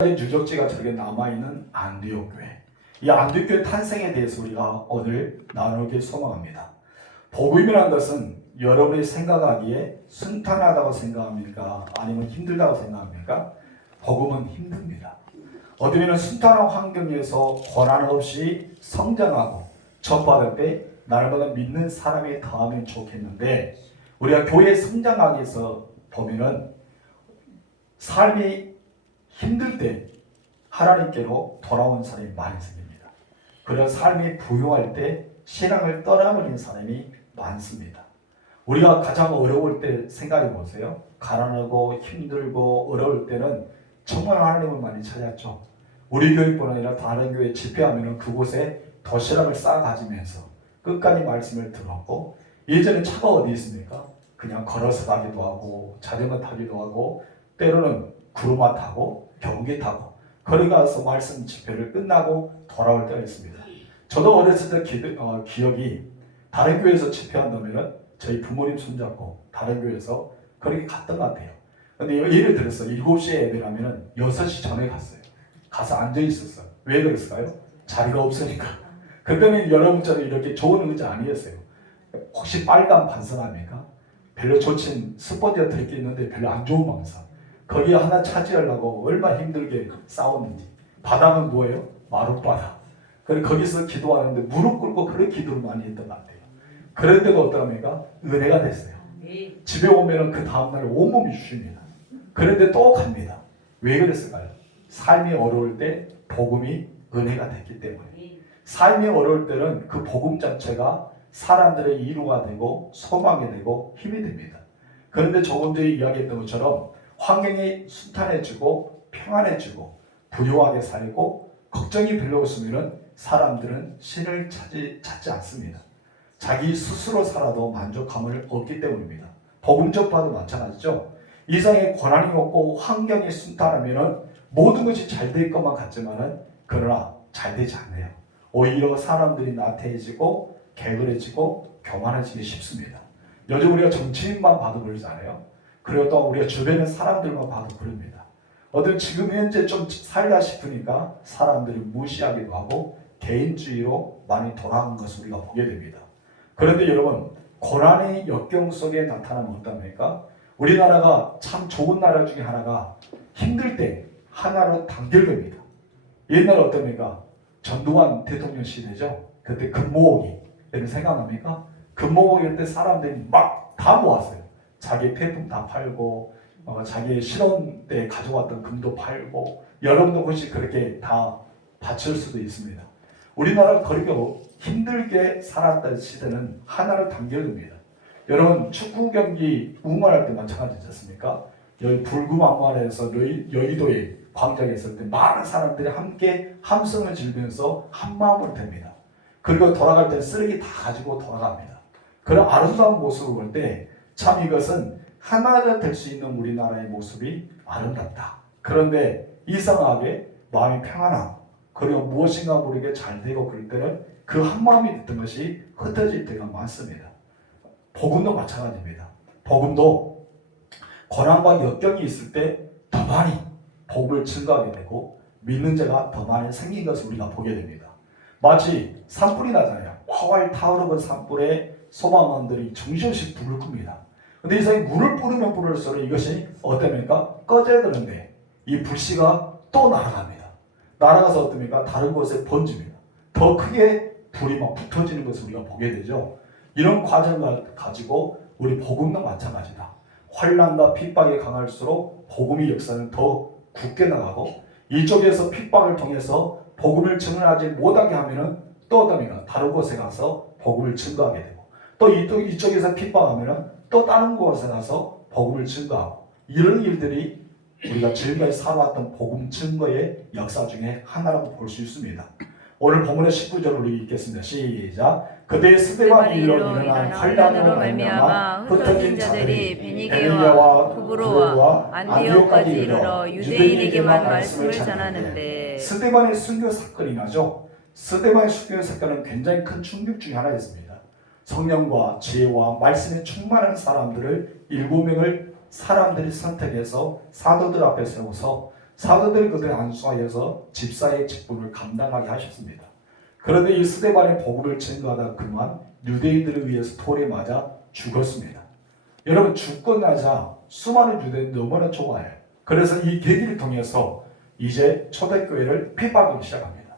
유적지가 저렇게 남아있는 안디옥 교회. 이 안디옥 교회 탄생에 대해서 우리가 오늘 나누길 소망합니다. 복음이라는 것은 여러분이 생각하기에 순탄하다고 생각합니까? 아니면 힘들다고 생각합니까? 복음은 힘듭니다. 어쩌면 순탄한 환경에서 고난 없이 성장하고 접받을 때 날마다 믿는 사람이 더하면 좋겠는데, 우리가 교회 성장하기 위해서 보면은 삶이 힘들 때 하나님께로 돌아온 사람이 많이 생깁니다. 그런 삶이 부유할 때 신앙을 떠나버린 사람이 많습니다. 우리가 가장 어려울 때 생각해 보세요. 가난하고 힘들고 어려울 때는 정말 하나님을 많이 찾았죠. 우리 교회뿐 아니라 다른 교회 집회하면 그곳에 도시락을 싸가지면서 끝까지 말씀을 들었고, 예전에 차가 어디 있습니까? 그냥 걸어서 가기도 하고 자전거 타기도 하고 때로는 구루마 타고 경기 타고 거기 가서 말씀 집회를 끝나고 돌아올 때가 있습니다. 저도 어렸을 때 기억이, 다른 교회에서 집회한다면 저희 부모님 손잡고 다른 교회에서 그렇게 갔던 것 같아요. 근데 예를 들어서 7시에 예배라면 6시 전에 갔어요. 가서 앉아 있었어요. 왜 그랬을까요? 자리가 없으니까. 그때는 여러분처럼 이렇게 좋은 의자 아니었어요. 혹시 빨간 반성합니까? 별로 좋진 스펀지가 들게 있는데 별로 안 좋은 반성. 거기에 하나 차지하려고 얼마나 힘들게 싸웠는지. 바닥은 뭐예요? 마룻바닥. 그래서 거기서 기도하는데 무릎 꿇고 그런 기도를 많이 했던 것 같아요. 그런데도 어떡합니까? 은혜가 됐어요. 집에 오면 그 다음날 온몸이 주십니다. 그런데 또 갑니다. 왜 그랬을까요? 삶이 어려울 때 복음이 은혜가 됐기 때문에. 삶이 어려울 때는 그 복음 자체가 사람들의 이루가 되고 소망이 되고 힘이 됩니다. 그런데 조금 전에 이야기했던 것처럼 환경이 순탄해지고 평안해지고 부유하게 살고 걱정이 별로 없으면 사람들은 신을 찾지 않습니다. 자기 스스로 살아도 만족감을 얻기 때문입니다. 복음 전파도 마찬가지죠. 이상의 고난이 없고 환경이 순탄하면 모든 것이 잘 될 것만 같지만은 그러나 잘 되지 않아요. 오히려 사람들이 나태해지고 게으르지고 교만해지기 쉽습니다. 요즘 우리가 정치인만 봐도 그러잖아요. 그리고 또 우리가 주변의 사람들만 봐도 그럽니다. 지금 현재 좀 살다 싶으니까 사람들이 무시하기도 하고 개인주의로 많이 돌아간 것을 우리가 보게 됩니다. 그런데 여러분, 고난의 역경 속에 나타나면 어떻습니까? 우리나라가 참 좋은 나라 중에 하나가 힘들 때 하나로 단결됩니다. 옛날에 어떻습니까? 전두환 대통령 시대죠. 그때 금모으기 여러분 생각납니까? 금모으기 때 사람들이 막 다 모았어요. 자기 폐품 다 팔고 자기 실험 때 가져왔던 금도 팔고, 여러분도 혹시 그렇게 다 바칠 수도 있습니다. 우리나라가 그렇게 힘들게 살았던 시대는 하나로 단결됩니다. 여러분, 축구 경기 응원할 때 마찬가지지 않습니까? 여기 불구망만에서 여의도에 광장에 있을 때 많은 사람들이 함께 함성을 지르면서 한 마음으로 됩니다. 그리고 돌아갈 때 쓰레기 다 가지고 돌아갑니다. 그런 아름다운 모습을 볼 때 참 이것은 하나가 될 수 있는 우리나라의 모습이 아름답다. 그런데 이상하게 마음이 평안하고 그리고 무엇인가 모르게 잘 되고 그럴 때는 그 한 마음이 됐던 것이 흩어질 때가 많습니다. 복음도 마찬가지입니다. 복음도 고난과 역경이 있을 때 더 많이 복음을 증거하게 되고 믿는 자가 더 많이 생긴 것을 우리가 보게 됩니다. 마치 산불이 나잖아요. 활활 타오르는 산불에 소방관들이 정신없이 불을 끕니다. 근데 이 사람이 물을 뿌리면 뿌릴수록 이것이 어떻습니까? 꺼져야 되는데 이 불씨가 또 날아갑니다. 날아가서 어떻습니까? 다른 곳에 번집니다. 더 크게 불이 막 붙어지는 것을 우리가 보게 되죠. 이런 과정을 가지고 우리 복음도 마찬가지다. 환난과 핍박이 강할수록 복음의 역사는 더 굳게 나가고, 이쪽에서 핍박을 통해서 복음을 증언하지 못하게 하면은 또 어떻습니까? 다른 곳에 가서 복음을 증거하게 되고, 또 이쪽에서 핍박하면은 또 다른 곳에 가서 복음을 증거하고, 이런 일들이 우리가 지금까지 살아왔던 복음 증거의 역사 중에 하나라고 볼 수 있습니다. 오늘 본문의 19절을 우리 읽겠습니다. 시작. 그때 스데반이 일로 일어난 환난으로 말미암아 흩어진 자들이 베니게와 구브로와 안디옥까지 이르러 유대인에게만 말씀을 전하는데, 스데반의 순교 사건이 나죠. 스데반의 순교 사건은 굉장히 큰 충격 중에 하나였습니다. 성령과 지혜와 말씀에 충만한 사람들을 7명을 사람들이 선택해서 사도들 앞에 세워서 사도들이 그들을 안수하여서 집사의 직분을 감당하게 하셨습니다. 그런데 이 스데반의 복음을 증거하다 그만 유대인들을 위해서 돌에 맞아 죽었습니다. 여러분, 죽고 나자 수많은 유대인이 너무나 좋아해요. 그래서 이 계기를 통해서 이제 초대교회를 핍박하기 시작합니다.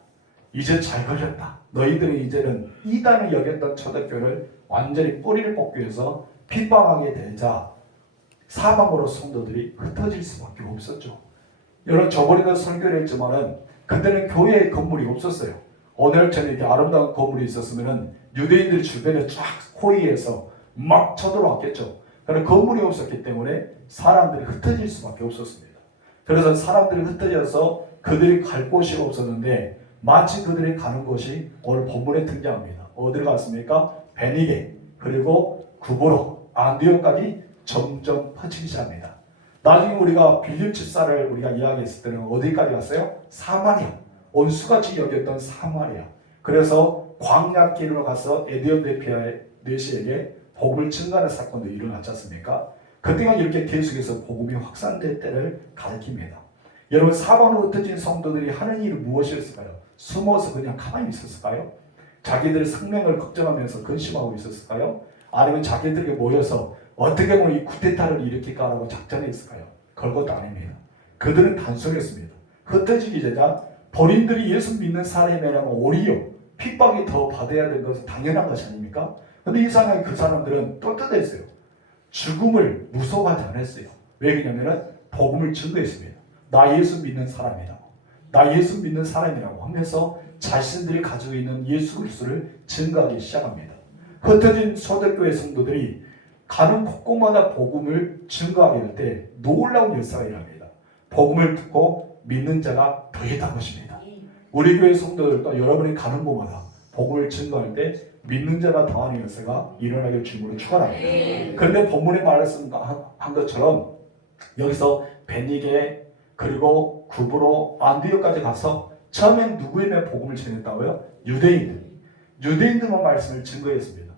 이제 잘 걸렸다. 너희들이 이제는 이단을 여겼던 초대교회를 완전히 뿌리를 뽑기 위해서 핍박하게 되자 사방으로 성도들이 흩어질 수밖에 없었죠. 여러분, 저번에도 설교를 했지만은 그때는 교회에 건물이 없었어요. 오늘처럼 이렇게 아름다운 건물이 있었으면은 유대인들이 주변에 쫙 호위해서 막 쳐들어왔겠죠. 그런데 건물이 없었기 때문에 사람들이 흩어질 수밖에 없었습니다. 그래서 사람들이 흩어져서 그들이 갈 곳이 없었는데 마치 그들이 가는 곳이 오늘 본문에 등장합니다. 어디를 갔습니까? 베니게, 그리고 구브로, 안디옥까지 점점 퍼지기 시작합니다. 나중에 우리가 빌립 집사를 우리가 이야기했을 때는 어디까지 갔어요? 사마리아, 온수같이 여겼던 사마리아. 그래서 광야길로 가서 에디오피아네시에게 복음을 증가하는 사건도 일어났지 않습니까? 그때가 이렇게 계속해서 복음이 확산될 때를 가리킵니다. 여러분, 사방으로 흩어진 성도들이 하는 일이 무엇이었을까요? 숨어서 그냥 가만히 있었을까요? 자기들의 생명을 걱정하면서 근심하고 있었을까요? 아니면 자기들에게 모여서 어떻게 보면 이 쿠데타를 일으킬까라고 작전했을까요? 그것도 아닙니다. 그들은 단순했습니다. 흩어지기 전에 본인들이 예수 믿는 사람이라면 오히려 핍박이 더 받아야 되는 것은 당연한 것이 아닙니까? 근데 이상하게 그 사람들은 떳떳했어요. 죽음을 무서워하지 않았어요. 왜 그러냐면 복음을 증거했습니다. 나 예수 믿는 사람이라고. 나 예수 믿는 사람이라고 하면서 자신들이 가지고 있는 예수 그리스도를 증거하기 시작합니다. 흩어진 초대교회 성도들이 가는 곳곳마다 복음을 증거하게 될 때 놀라운 역사가 일어납니다. 복음을 듣고 믿는 자가 더했다는 것입니다. 우리 교회 성도들과 여러분이 가는 곳마다 복음을 증거할 때 믿는 자가 더하는 역사가 일어나길 주님으로 축원합니다. 그런데 본문에 말씀한 것처럼 여기서 베니게 그리고 구브로 안디옥까지 가서 처음엔 누구에게 복음을 전했다고요? 유대인들만 말씀을 증거했습니다.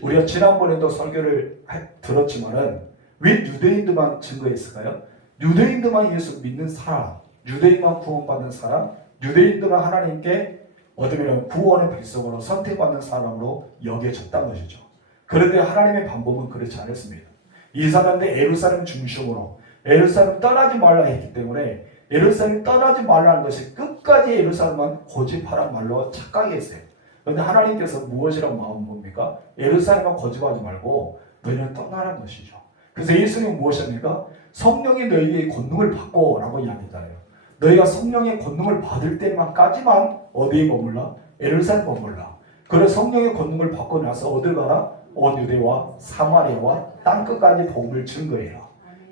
우리가 지난번에도 설교를 들었지만은 왜 유대인들만 증거했을까요? 유대인들만 예수 믿는 사람, 유대인만 구원받는 사람, 유대인들만 하나님께 어쩌면 구원의 백성으로 선택받는 사람으로 여겨졌다는 것이죠. 그런데 하나님의 방법은 그렇지 않았습니다. 이 사람들 예루살렘 중심으로 예루살렘 떠나지 말라 했기 때문에 예루살렘 떠나지 말라는 것이 끝까지 예루살렘만 고집하란 말로 착각했어요. 그런데 하나님께서 무엇이라고 마음 봅니까? 예루살렘만 고집하지 말고 너희는 떠나라는 것이죠. 그래서 예수님은 무엇입니까? 성령이 너희에게 권능을 받고 라고 이야기했잖아요. 너희가 성령의 권능을 받을 때만까지만 어디에 머물라? 예루살렘 머물라. 그래서 성령의 권능을 받고 나서 어딜 가라? 온 유대와 사마리아와 땅끝까지 복음을 증거해라.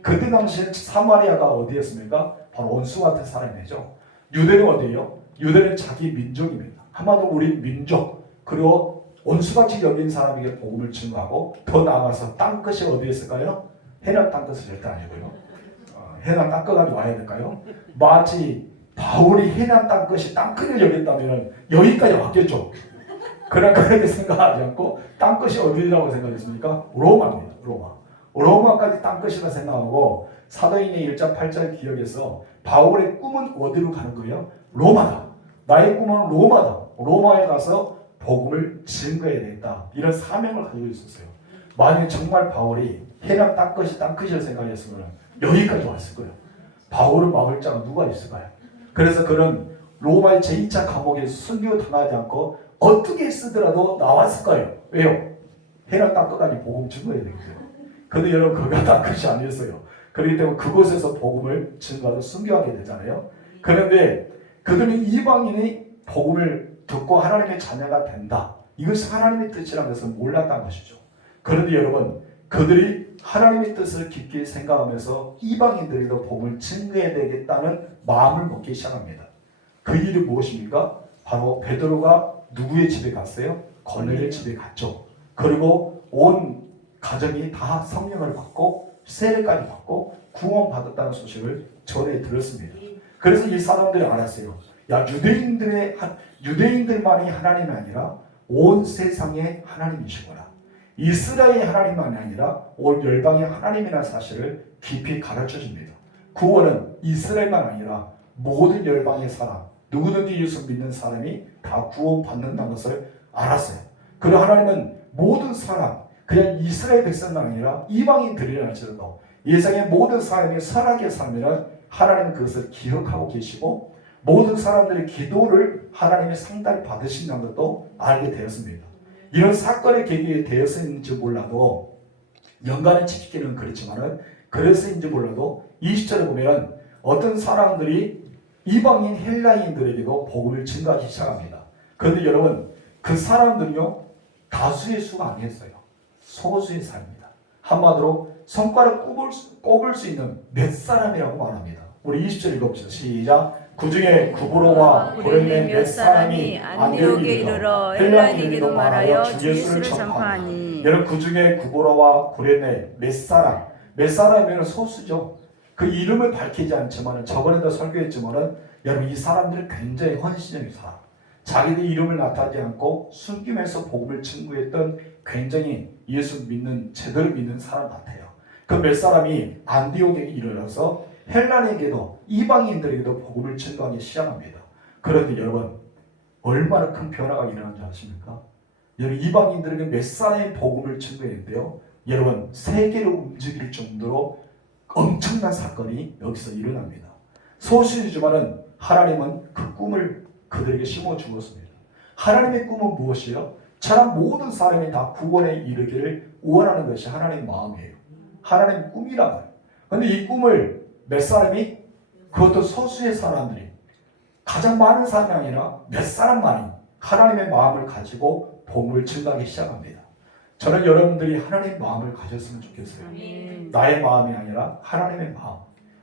그때 당시에 사마리아가 어디였습니까? 바로 원수 같은 사람이죠. 유대는 어디예요? 유대는 자기 민족입니다. 한마디로 우리 민족, 그리고 원수같이 여긴 사람에게 복음을 증거하고 더 나아가서 땅끝이 어디에 있을까요? 해남 땅끝이 절대 아니고요. 해남 땅끝까지 와야 될까요? 마치 바울이 해남 땅끝이 땅끝을 여겼다면 여기까지 왔겠죠. 그러나 그렇게 생각하지 않고 땅끝이 어디라고 생각했습니까? 로마입니다. 로마까지 땅끝이라 생각하고 사도행전 1장 8절 기억해서 바울의 꿈은 어디로 가는 거예요? 로마다. 나의 꿈은 로마다. 로마에 가서 복음을 증거해야 되겠다. 이런 사명을 가지고 있었어요. 만약에 정말 바울이 해남 땅끝이라 생각했으면 여기까지 왔을 거예요. 바울을 막을 자가 누가 있을까요? 그래서 그는 로마의 제2차 감옥에서 순교당하지 않고 어떻게 쓰더라도 나왔을 거예요. 왜요? 해남 땅끝까지 복음 증거해야 되거든요. 그런데 여러분 그가 땅끝이 아니었어요. 그렇기 때문에 그곳에서 복음을 증거하고 순교하게 되잖아요. 그런데 그들은 이방인이 복음을 듣고 하나님의 자녀가 된다. 이것이 하나님의 뜻이라는 것을 몰랐다는 것이죠. 그런데 여러분 그들이 하나님의 뜻을 깊게 생각하면서 이방인들에게도 복음을 증거해야 되겠다는 마음을 먹기 시작합니다. 그 일이 무엇입니까? 바로 베드로가 누구의 집에 갔어요? 고넬의 집에 갔죠. 그리고 온 가정이 다 성령을 받고 세례까지 받고 구원받았다는 소식을 전해 들었습니다. 그래서 이 사람들이 알았어요. 야, 유대인들만이 하나님이 아니라 온 세상의 하나님이시구나. 이스라엘의 하나님만이 아니라 온 열방의 하나님이라는 사실을 깊이 가르쳐 줍니다. 구원은 이스라엘만 아니라 모든 열방의 사람, 누구든지 예수 믿는 사람이 다 구원받는다는 것을 알았어요. 그리고 하나님은 모든 사람, 그냥 이스라엘 백성만 아니라 이방인들이라 할지라도 예상의 모든 사람이 선하게 살면 하나님은 그것을 기억하고 계시고 모든 사람들의 기도를 하나님이 상달히 받으신다는 것도 알게 되었습니다. 이런 사건의 계기에 되었는지 몰라도 연간의 지키기는 그렇지만은 그래서인지 몰라도 20절에 보면 어떤 사람들이 이방인 헬라인들에게도 복음을 증가하기 시작합니다. 그런데 여러분 그 사람들은요 다수의 수가 아니었어요. 소수의 사람입니다. 한마디로 손가락 꼽을 수 있는 몇 사람이라고 말합니다. 우리 20절 읽어봅시다. 시작. 그 중에 구브로와 고레네 몇 사람이 안디옥에 이르러 헬라인에게도 말하여 주 예수를 전파하니. 여러분 그 중에 구브로와 고레네 몇 사람이면 소수죠. 그 이름을 밝히지 않지만 저번에도 설교했지만 여러분 이 사람들은 굉장히 헌신적인 사람, 자기들 이름을 나타내지 않고 숨기면서 복음을 증거했던 굉장히 예수 믿는 제대로 믿는 사람 같아요. 그 몇 사람이 안디옥에 이르러서 헬라인에게도 이방인들에게도 복음을 증거하기 시작합니다. 그런데 여러분 얼마나 큰 변화가 일어난 줄 아십니까? 여러분 이방인들에게 몇 사람의 복음을 증거했는데요. 여러분 세계를 움직일 정도로 엄청난 사건이 여기서 일어납니다. 소수이지만은 하나님은 그 꿈을 그들에게 심어 주었습니다. 하나님의 꿈은 무엇이요? 저런 모든 사람이 다 구원에 이르기를 원하는 것이 하나님의 마음이에요. 하나님의 꿈이라고요. 그런데 이 꿈을 몇 사람이 그것도 소수의 사람들이 가장 많은 사람이 아니라 몇 사람만이 하나님의 마음을 가지고 복음을 증가하기 시작합니다. 저는 여러분들이 하나님의 마음을 가졌으면 좋겠어요. 나의 마음이 아니라 하나님의 마음,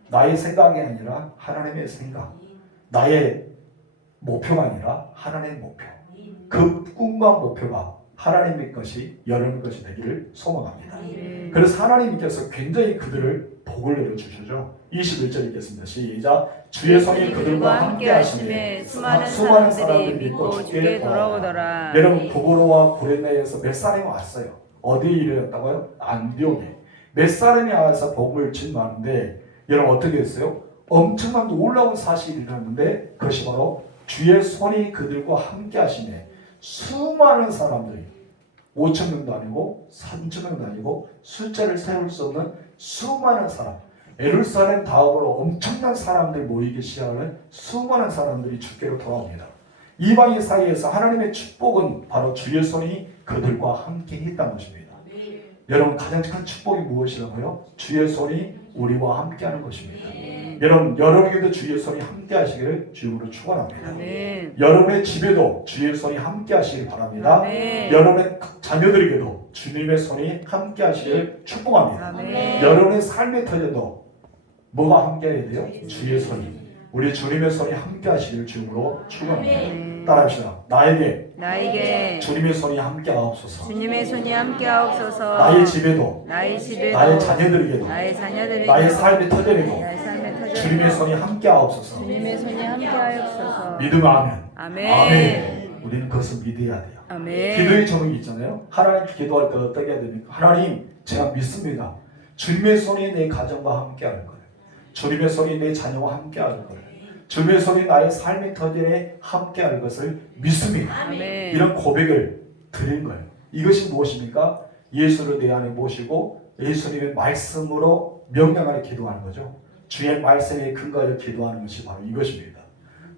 나의 생각이 아니라 하나님의 생각, 나의 목표가 아니라 하나님의 목표. 그 꿈과 목표가 하나님의 것이 여러분의 것이 되기를 소망합니다. 그래서 하나님께서 굉장히 그들을 복을 내려주셔죠. 21절 읽겠습니다. 시작. 주의 손이 그들과 함께 하심에 수많은 사람들이 믿고 주께 돌아오더라. 여러분 구브로와 고레네에서 몇 사람이 왔어요. 어디에 이르렀다고요? 안디옥에. 몇 사람이 와서 복음을 증거하는데 여러분 어떻게 했어요? 엄청난 놀라운 사실이 일어났는데 그것이 바로 주의 손이 그들과 함께 하시네. 수많은 사람들이 5,000명도 아니고 3,000명도 아니고 숫자를 세울 수 없는 수많은 사람, 예루살렘 다음으로 엄청난 사람들 모이기 시작하는 수많은 사람들이 주께로 돌아옵니다. 이방인 사이에서 하나님의 축복은 바로 주의 손이 그들과 함께 했다는 것입니다. 여러분 가장 큰 축복이 무엇이라고요? 주의 손이 우리와 함께하는 것입니다. 여러분 여러분에게도 주의 손이 함께 하시기를 주님으로 축원합니다. 여러분의 집에도 주의 손이 함께 하시길 바랍니다. 여러분의 자녀들에게도 주님의 손이 함께 하시기를 축복합니다. 여러분의 삶의 터전도 뭐가 함께 해야 돼요? 주의 손이. 우리 주님의 손이 함께 하시기를 주님으로 축원합니다. 따라합시다. 나에게 주님의 손이 함께 하옵소서. 주님의 손이 함께 하옵소서. 나의 집에도 나의 자녀들에게도 나의 삶의 터전에도 주님의 손이 함께 하옵소서. 주님의 손이 함께 하옵소서. 믿음 아멘. 아멘. 우리는 그것을 믿어야 돼요. 아멘. 기도의 제목이 있잖아요. 하나님 기도할 때 어떻게 해야 됩니까? 하나님 제가 믿습니다. 주님의 손이 내 가정과 함께 할 거예요. 주님의 손이 내 자녀와 함께 할 거예요. 주님의 손이 나의 삶의 터전에 함께 할 것을 믿습니다. 아멘. 이런 고백을 드린 거예요. 이것이 무엇입니까? 예수를 내 안에 모시고 예수님의 말씀으로 명령하여 기도하는 거죠. 주의 말씀에 근거하여 기도하는 것이 바로 이것입니다.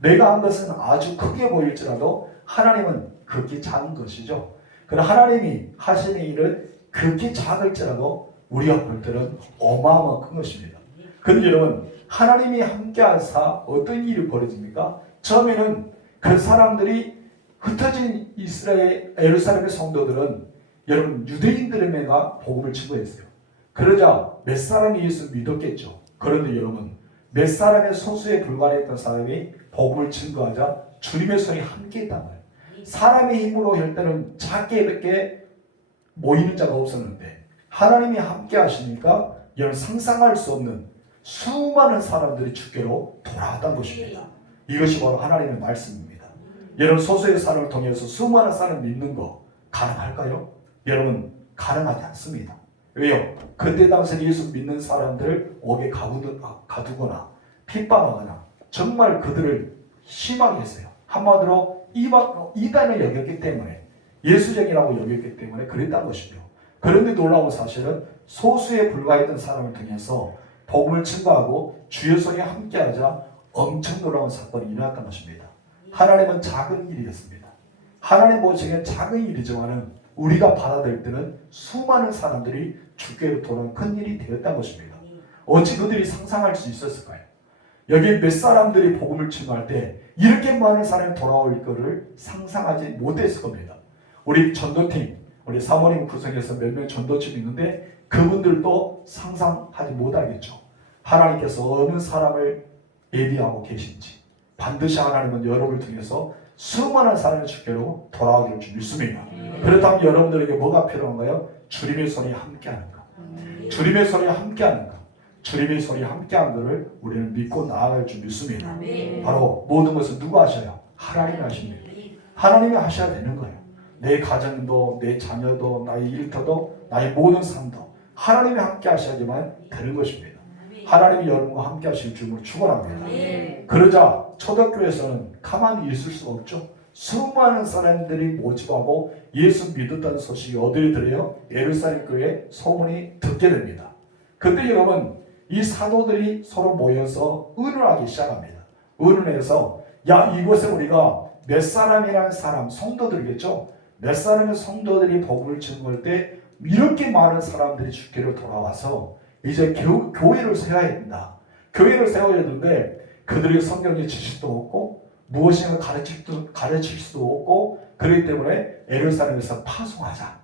내가 한 것은 아주 크게 보일지라도 하나님은 극히 작은 것이죠. 그러나 하나님이 하시는 일은 극히 작을지라도 우리가 볼 때는 어마어마한 큰 것입니다. 그런데 여러분 하나님이 함께 하사 어떤 일이 벌어집니까? 처음에는 그 사람들이 흩어진 이스라엘 예루살렘의 성도들은 여러분 유대인들에게가 복음을 증거했어요. 그러자 몇 사람이 예수 믿었겠죠. 그런데 여러분 몇 사람의 소수에 불과했던 사람이 복음을 증거하자 주님의 손이 함께 했단 말이에요. 사람의 힘으로 할 때는 작게 이렇게 모이는 자가 없었는데 하나님이 함께 하시니까 여러분 상상할 수 없는 수많은 사람들이 주께로 돌아왔다는 것입니다. 이것이 바로 하나님의 말씀입니다. 여러분 소수의 사람을 통해서 수많은 사람을 믿는 거 가능할까요? 여러분 가능하지 않습니다. 왜요? 그때 당시 예수 믿는 사람들을 옥에 가두거나 핍박하거나 정말 그들을 심하게 했어요. 한마디로 이단을 여겼기 때문에, 예수적이라고 여겼기 때문에 그랬던 것이죠. 그런데 놀라운 사실은 소수에 불과했던 사람을 통해서 복음을 증거하고 주의 손에 함께하자 엄청 놀라운 사건이 일어났던 것입니다. 하나님은 작은 일이었습니다. 하나님 보시기엔 작은 일이지만 우리가 받아들일 때는 수많은 사람들이 주께로 돌아온 큰 일이 되었던 것입니다. 어찌 그들이 상상할 수 있었을까요? 여기 몇 사람들이 복음을 증거할 때 이렇게 많은 사람이 돌아올 것을 상상하지 못했을 겁니다. 우리 전도팀, 우리 사모님 구성해서 몇 명 전도팀이 있는데 그분들도 상상하지 못하겠죠. 하나님께서 어느 사람을 예비하고 계신지, 반드시 하나님은 여러분을 통해서 수많은 사람의 주께로 돌아오길 줄 믿습니다. 그렇다면 여러분들에게 뭐가 필요한가요? 주님의 손이 함께하는 것. 주님의 손이 함께하는 것. 주님의 손이 함께한 것을 우리는 믿고 나아갈 줄 믿습니다. 바로 모든 것을 누가 하셔요? 하나님이 하십니다. 하나님이 하셔야 되는 거예요. 내 가정도, 내 자녀도, 나의 일터도, 나의 모든 삶도 하나님이 함께 하셔야지만 되는 것입니다. 하나님이 여러분과 함께 하실 줄을 축원합니다. 그러자 초대교회에서는 가만히 있을 수가 없죠. 수많은 사람들이 모집하고 예수 믿었다는 소식이 어디에 들어요? 예루살렘 교회에 소문이 듣게 됩니다. 그때 여러분, 이 사도들이 서로 모여서 의논하기 시작합니다. 의논해서 야, 이곳에 우리가 몇 사람이라는 사람, 성도들이겠죠? 몇 사람의 성도들이 복음을 증거할 때 이렇게 많은 사람들이 주께로 돌아와서 이제 교회를 세워야 된다. 교회를 세워야 되는데 그들의 성경의 지식도 없고 무엇인가 가르칠 수도 없고, 그렇기 때문에 예루살렘에서 파송하자.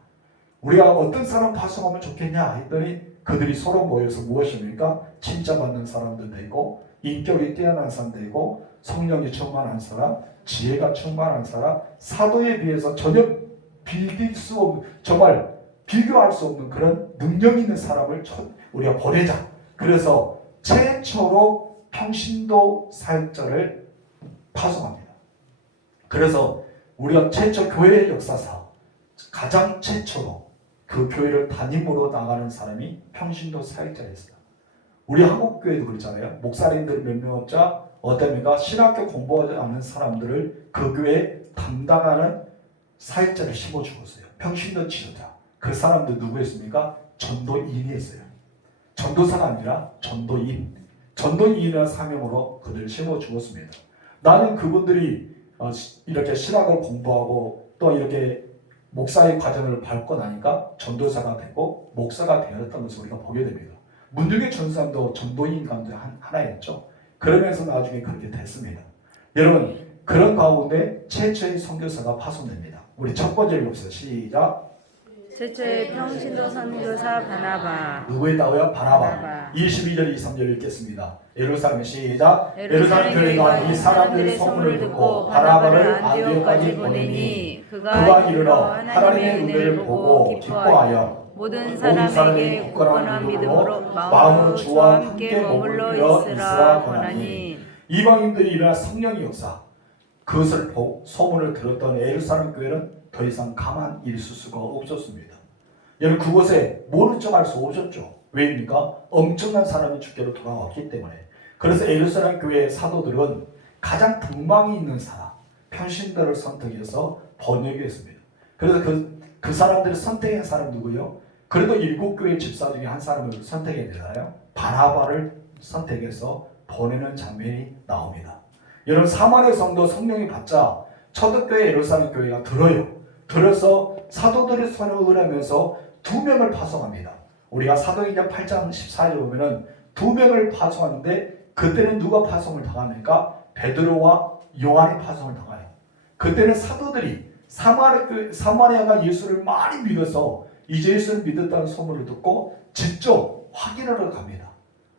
우리가 어떤 사람 파송하면 좋겠냐 했더니 그들이 서로 모여서 무엇입니까? 칭찬받는 사람들도 있고, 인격이 뛰어난 사람도 있고, 성령이 충만한 사람, 지혜가 충만한 사람, 사도에 비해서 전혀 비길 수 없는, 정말 비교할 수 없는 그런 능력 있는 사람을 우리가 보내자. 그래서 최초로 평신도 사역자를 파송합니다. 그래서 우리가 최초 교회의 역사상 가장 최초로 그 교회를 담임으로 나가는 사람이 평신도 사역자였어요. 우리 한국교회도 그렇잖아요. 목사님들 몇 명 없자 어떻습니까? 신학교 공부하지 않은 사람들을 그 교회에 담당하는 사역자를 심어주었어요. 평신도 지도자. 그 사람들 누구였습니까? 전도인이었어요. 전도사가 아니라 전도인. 전도인이라는 사명으로 그들을 심어주었습니다. 나는 그분들이 이렇게 신학을 공부하고 또 이렇게 목사의 과정을 밟고 나니까 전도사가 되고 목사가 되었던 것을 우리가 보게 됩니다. 문중의 전사도 전도인 가운데 하나였죠. 그러면서 나중에 그렇게 됐습니다. 여러분, 그런 가운데 최초의 선교사가 파송됩니다. 우리 첫 번째 읽읍시다. 시작. 최초의 평신도 선교사 바나바. 누구였다고요? 바나바. 22절 23절 읽겠습니다. 예루살렘 시작. 예루살렘 교회가 이 사람들의 소문을 듣고 바나바를 안디옥까지 보내니 그가 이르러 하나님의 은혜를 보고 기뻐하여 모든 사람에게 굳건한 믿음으로 마음으로 주와 함께 머물러 있으라 권하니. 이방인들이 일어나 성령의 역사, 그것을 소문을 들었던 예루살렘 교회는 더 이상 가만히 있을 수가 없었습니다. 여러분, 그곳에 모른 척 할 수 없었죠. 왜입니까? 엄청난 사람이 주께로 돌아왔기 때문에. 그래서 예루살렘 교회의 사도들은 가장 분망이 있는 사람, 평신도를 선택해서 번역했습니다. 그래서 그 사람들을 선택한 사람 누구요? 그래도 7교회 집사 중에 한 사람을 선택해야 되잖아요. 바나바를 선택해서 보내는 장면이 나옵니다. 여러분, 사마리아 성도 성령이 받자 초대교회 예루살렘 교회가 들어서 사도들의 손을 의뢰하면서 2명을 파송합니다. 우리가 사도행전 8장 14절에 보면은 2명을 파송하는데 그때는 누가 파송을 당합니까? 베드로와 요한이 파송을 당해요. 그때는 사도들이 사마리아가 예수를 많이 믿어서 이제 예수를 믿었다는 소문을 듣고 직접 확인하러 갑니다.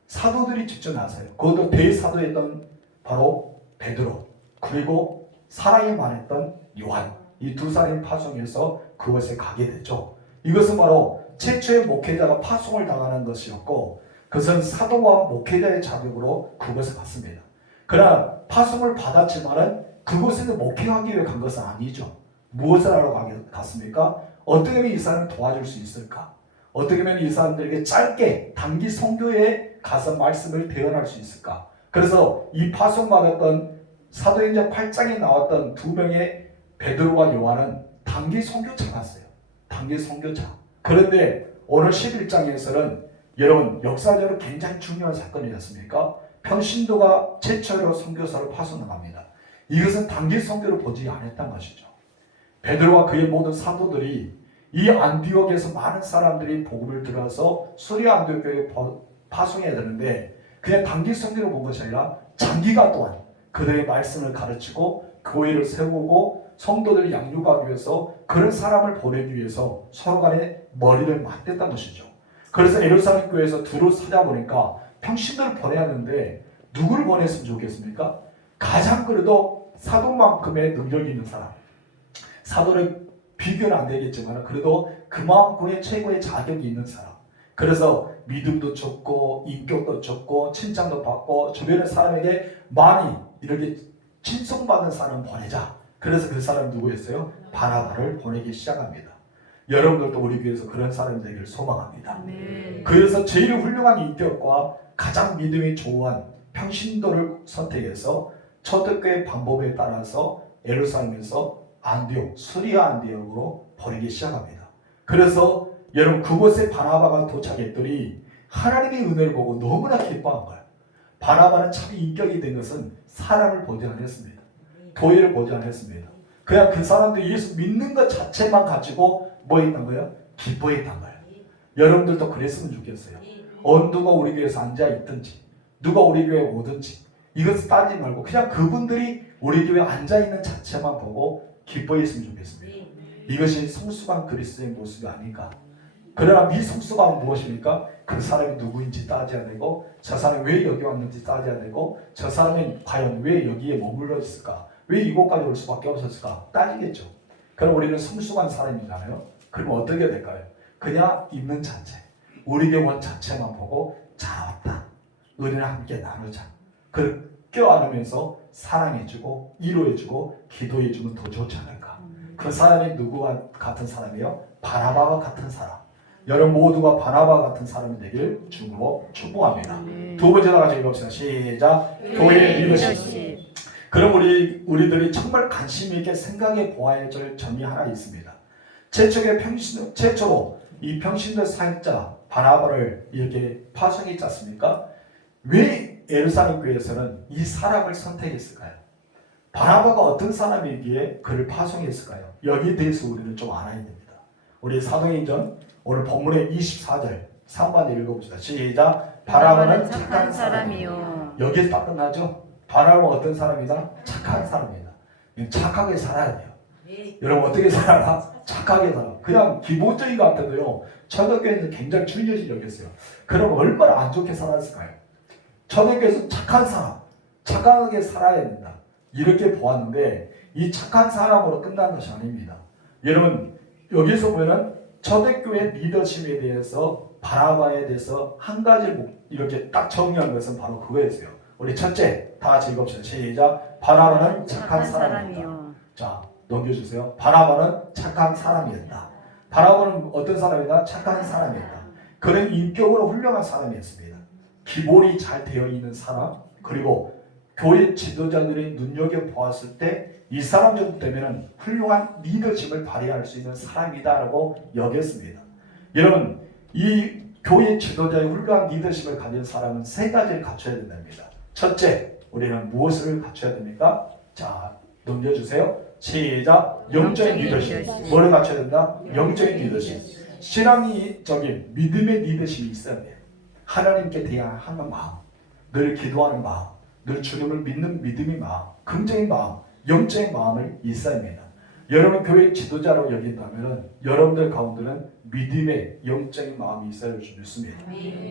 사도들이 직접 나서요. 그것도 대사도였던 바로 베드로, 그리고 사랑이 많았던 요한, 이 2사람이 파송해서 그곳에 가게 되죠. 이것은 바로 최초의 목회자가 파송을 당하는 것이었고, 그것은 사도와 목회자의 자격으로 그곳에 갔습니다. 그러나 파송을 받았지만은 그곳에서 목회하기 위해 간 것은 아니죠. 무엇을 하러 갔습니까? 어떻게 하면 이 사람을 도와줄 수 있을까? 어떻게 하면 이 사람들에게 짧게 단기 선교에 가서 말씀을 대언할 수 있을까? 그래서 이 파송받았던 사도행전 8장에 나왔던 두 명의 베드로와 요한은 단기 선교차였어요. 단기 선교차. 그런데 오늘 11장에서는 여러분 역사적으로 굉장히 중요한 사건이지 않습니까? 평신도가 최초로 선교사를 파송합니다. 이것은 단기 선교를 보지 않았던 것이죠. 베드로와 그의 모든 사도들이 이 안디옥에서 많은 사람들이 복음을 들어서 수리아 안디옥교회에 파송해야 되는데 그냥 단기 선교를 본 것이 아니라 장기간 동안 그들의 말씀을 가르치고 교회를 세우고 성도들을 양육하기 위해서 그런 사람을 보내기 위해서 서로 간에 머리를 맞댔던 것이죠. 그래서 예루살렘 교회에서 두루 찾아보니까 평신도를 보내야 하는데 누구를 보냈으면 좋겠습니까? 가장 그래도 사도만큼의 능력이 있는 사람. 사도를 비교는 안 되겠지만 그래도 그만큼의 최고의 자격이 있는 사람. 그래서 믿음도 좋고 인격도 좋고 칭찬도 받고 주변의 사람에게 많이 이렇게 칭송받은 사람 보내자. 그래서 그 사람이 누구였어요? 바나바를 보내기 시작합니다. 여러분들도 우리 교회에서 그런 사람이 되기를 소망합니다. 그래서 제일 훌륭한 인격과 가장 믿음이 좋은 평신도를 선택해서 초대교회 방법에 따라서 예루살렘에서 안디옥, 수리아 안디옥으로 보내기 시작합니다. 그래서 여러분 그곳에 바나바가 도착했더니 하나님의 은혜를 보고 너무나 기뻐한 거예요. 바나바는 참 인격이 된 것은 사람을 보지 않았습니다. 교회를 보지 않았습니다. 그냥 그 사람들이 예수 믿는 것 자체만 가지고 뭐 했던 거예요? 기뻐했던 거예요. 여러분들도 그랬으면 좋겠어요. 누가 우리 교회에서 앉아있든지 누가 우리 교회에 오든지 이것을 따지지 말고 그냥 그분들이 우리 교회에 앉아있는 자체만 보고 기뻐했으면 좋겠습니다. 이것이 성숙한 그리스도의 모습이 아닐까. 그러나 미성숙함은 무엇입니까? 그 사람이 누구인지 따져야 되고 저 사람이 왜 여기 왔는지 따져야 되고 저 사람이 과연 왜 여기에 머물러 있을까? 왜 이곳까지 올 수밖에 없었을까? 따지겠죠. 그럼 우리는 성숙한 사람이잖아요. 그러면 어떻게 될까요? 그냥 있는 자체, 우리 교원 자체만 보고 잘 왔다. 은혜를 함께 나누자. 그 껴안으면서 사랑해주고 위로해주고 기도해주면 더 좋지 않을까. 그 사람이 누구와 같은 사람이요? 바나바와 같은 사람. 여러분 모두가 바나바 같은 사람이 되길 주로 축복합니다. 두 번째 다 같이 읽읍시다. 시작. 교회의 리더십. 그럼 우리들이 정말 관심 있게 생각해 보아야 될 점이 하나 있습니다. 최초로 이 평신도 사역자 바나바를 이렇게 파송했지 않습니까? 왜 예루살렘 교회에서는 이 사람을 선택했을까요? 바나바가 어떤 사람이기에 그를 파송했을까요? 여기에 대해서 우리는 좀 알아야 됩니다. 우리 사도행전 오늘 본문의 24절 3번 읽어봅시다. 시작. 바나바는 착한 사람이요. 여기서 딱 끝나죠? 바나바는 어떤 사람이다? 착한 사람이다. 착하게 살아야 돼요. 여러분 어떻게 살아라? 착하게 살아. 그냥 기본적인 것 같아도요. 초대교회에서 굉장히 중요시 여겼어요. 그럼 얼마나 안 좋게 살았을까요? 초대교회에서 착한 사람, 착하게 살아야 된다. 이렇게 보았는데 이 착한 사람으로 끝난 것이 아닙니다. 여러분 여기서 보면 초대교회 리더십에 대해서 바나바에 대해서 한 가지 이렇게 딱 정리한 것은 바로 그거였어요. 우리 첫째 다 같이 읽읍시다. 시작. 바나바는 착한 사람이었다. 자 넘겨주세요. 바나바는 착한 사람이었다. 바나바는 어떤 사람이다? 착한 사람이었다. 그는 인격으로 훌륭한 사람이었습니다. 기본이 잘 되어 있는 사람, 그리고 교회 지도자들이 눈여겨보았을 때 이 사람 정도 되면 훌륭한 리더십을 발휘할 수 있는 사람이다라고 여겼습니다. 여러분 이 교회 지도자의 훌륭한 리더십을 가진 사람은 세 가지를 갖춰야 된답니다. 첫째, 우리는 무엇을 갖춰야 됩니까? 자, 넘겨주세요. 시작. 영적인 리더십. 뭐를 갖춰야 된다? 영적인 리더십. 신앙적인 믿음의 리더십이 있어야 돼요. 하나님께 대하는 마음, 늘 기도하는 마음, 늘 주님을 믿는 믿음의 마음, 긍정의 마음, 영적인 마음을 있어야 합니다. 여러분 교회 지도자로 여긴다면 여러분들 가운데는 믿음의 영적인 마음이 있어야 줄 믿습니다.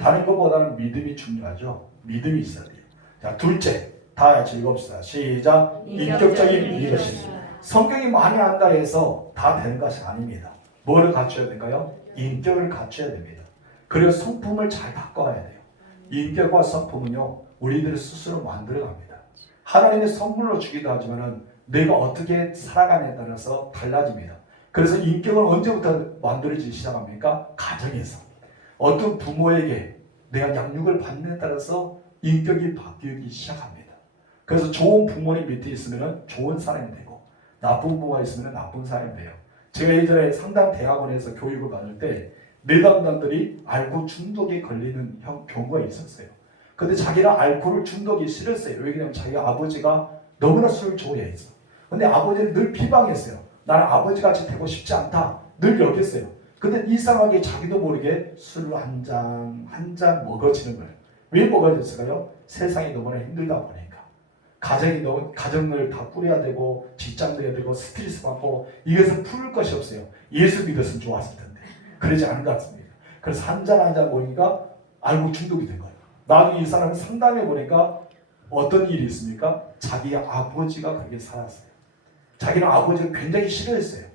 다른 것보다는 믿음이 중요하죠. 믿음이 있어야 돼요. 자, 둘째, 다 같이 읽읍시다. 시작. 인격적인 리더십. 성경이 많이 한다 해서 다 되는 것이 아닙니다. 뭐를 갖춰야 될까요? 인격을 갖춰야 됩니다. 그리고 성품을 잘 바꿔야 돼요. 인격과 성품은요, 우리들 스스로 만들어갑니다. 하나님의 선물로 주기도 하지만 내가 어떻게 살아가냐에 따라서 달라집니다. 그래서 인격은 언제부터 만들어지기 시작합니까? 가정에서. 어떤 부모에게 내가 양육을 받는 데 따라서 인격이 바뀌기 시작합니다. 그래서 좋은 부모님 밑에 있으면 좋은 사람이 되고 나쁜 부모가 있으면 나쁜 사람이 돼요. 제가 예전에 상당 대학원에서 교육을 받을 때 내담당들이 알코올 중독에 걸리는 경우가 있었어요. 근데 자기는 알코올 중독이 싫었어요. 왜냐하면 자기 아버지가 너무나 술을 좋아했어. 근데 아버지는 늘 비방했어요. 나는 아버지같이 되고 싶지 않다. 늘 여겼어요. 근데 이상하게 자기도 모르게 술을 한 잔 먹어지는 거예요. 왜 먹어졌을까요? 세상이 너무나 힘들다 보니까. 가정을 다 꾸려야 되고 직장도 해야 되고 스트레스 받고 이것을 풀 것이 없어요. 예수 믿었으면 좋았을 텐데 그러지 않은 것 같습니다. 그래서 한 잔 먹으니까 알코올 중독이 된 거예요. 나중에 이 사람을 상담해 보니까 어떤 일이 있습니까? 자기 아버지가 그렇게 살았어요. 자기는 아버지를 굉장히 싫어했어요.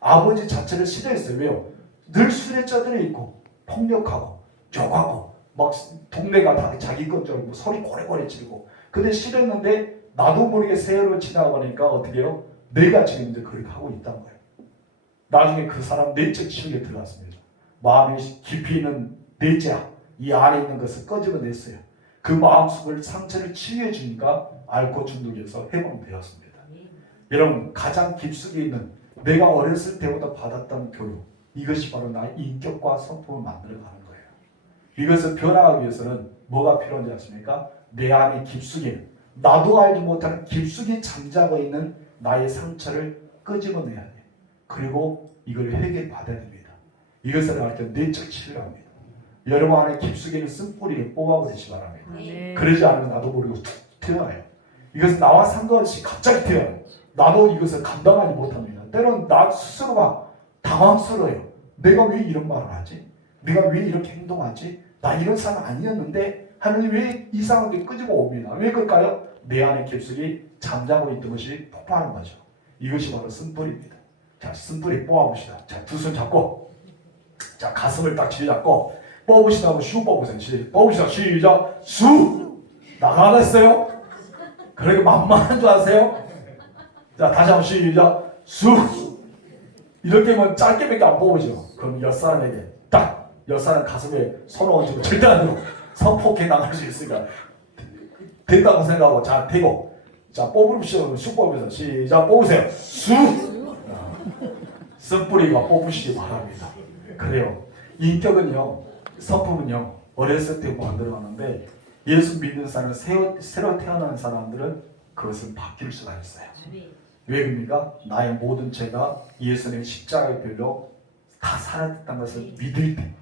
아버지 자체를 싫어했어요. 왜요? 늘 술에 쩌들어 있고 폭력하고 욕하고 막 동네가 다 자기 건 줄 알고 소리 고래고래 지르고 근데 싫었는데 나도 모르게 세월을 지나가 보니까 어떻게 해요? 내가 지금 이제 그렇게 하고 있다는 거예요. 나중에 그 사람 내적 치유에 들어갔습니다. 마음에 깊이 있는 내재학 이 안에 있는 것을 꺼집어냈어요. 그 마음속을 상처를 치유해 주니까 알코올 중독에서 해방되었습니다. 여러분 가장 깊숙이 있는 내가 어렸을 때부터 받았던 교육 이것이 바로 나의 인격과 성품을 만들어가는 거예요. 이것을 변화하기 위해서는 뭐가 필요한지 아십니까? 내 안에 깊숙이 나도 알지 못하는 깊숙이 잠자고 있는 나의 상처를 끄집어내야 돼요. 그리고 이걸 해결받아야 됩니다. 이것을 할 때 내적 치유를 합니다. 여러분 안에 깊숙이 있는 쓴뿌리를 뽑아버리시 바랍니다. 그러지 않으면 나도 모르고 툭 튀어나와요. 이것은 나와 상관없이 갑자기 튀어나와요. 나도 이것을 감당하지 못합니다. 때로는 나 스스로가 당황스러워요. 내가 왜 이런 말을 하지? 내가 왜 이렇게 행동하지? 나 이런 사람 아니었는데 하느님 왜 이상하게 끄집어 옵니다. 왜 그럴까요? 내 안에 깊숙이 잠자고 있던 것이 폭발하는 거죠. 이것이 바로 쓴뿌리입니다. 자, 쓴뿌리 뽑아봅시다. 자, 두 손 잡고 자, 가슴을 딱 쥐잡고 뽑으시다고 슈 뽑으세요. 뽑으시다. 시작. 수! 나가겠어요? 그렇게 만만한 줄 아세요? 자, 다시 한번 시작. 수! 이렇게 하면 짧게밖에 안 뽑으죠. 그럼 옆사람에게 딱 옆사람 가슴에 손을 얹고 절대 안 되고 성폭행 당할 수 있으니까 된다고 생각하고 자 대고 자 뽑으십시오. 수 뽑으면서 시작 뽑으세요. 수! 쓴뿌리가 뽑으시기 바랍니다. 그래요. 인격은요 성품은요 어렸을 때 만들어가는데 예수 믿는 사람 새로 태어난 사람들은 그것을 바뀔 수가 있어요. 왜 그럽니까? 나의 모든 죄가 예수님의 십자가의 별로 다 사라졌다는 것을 믿을 때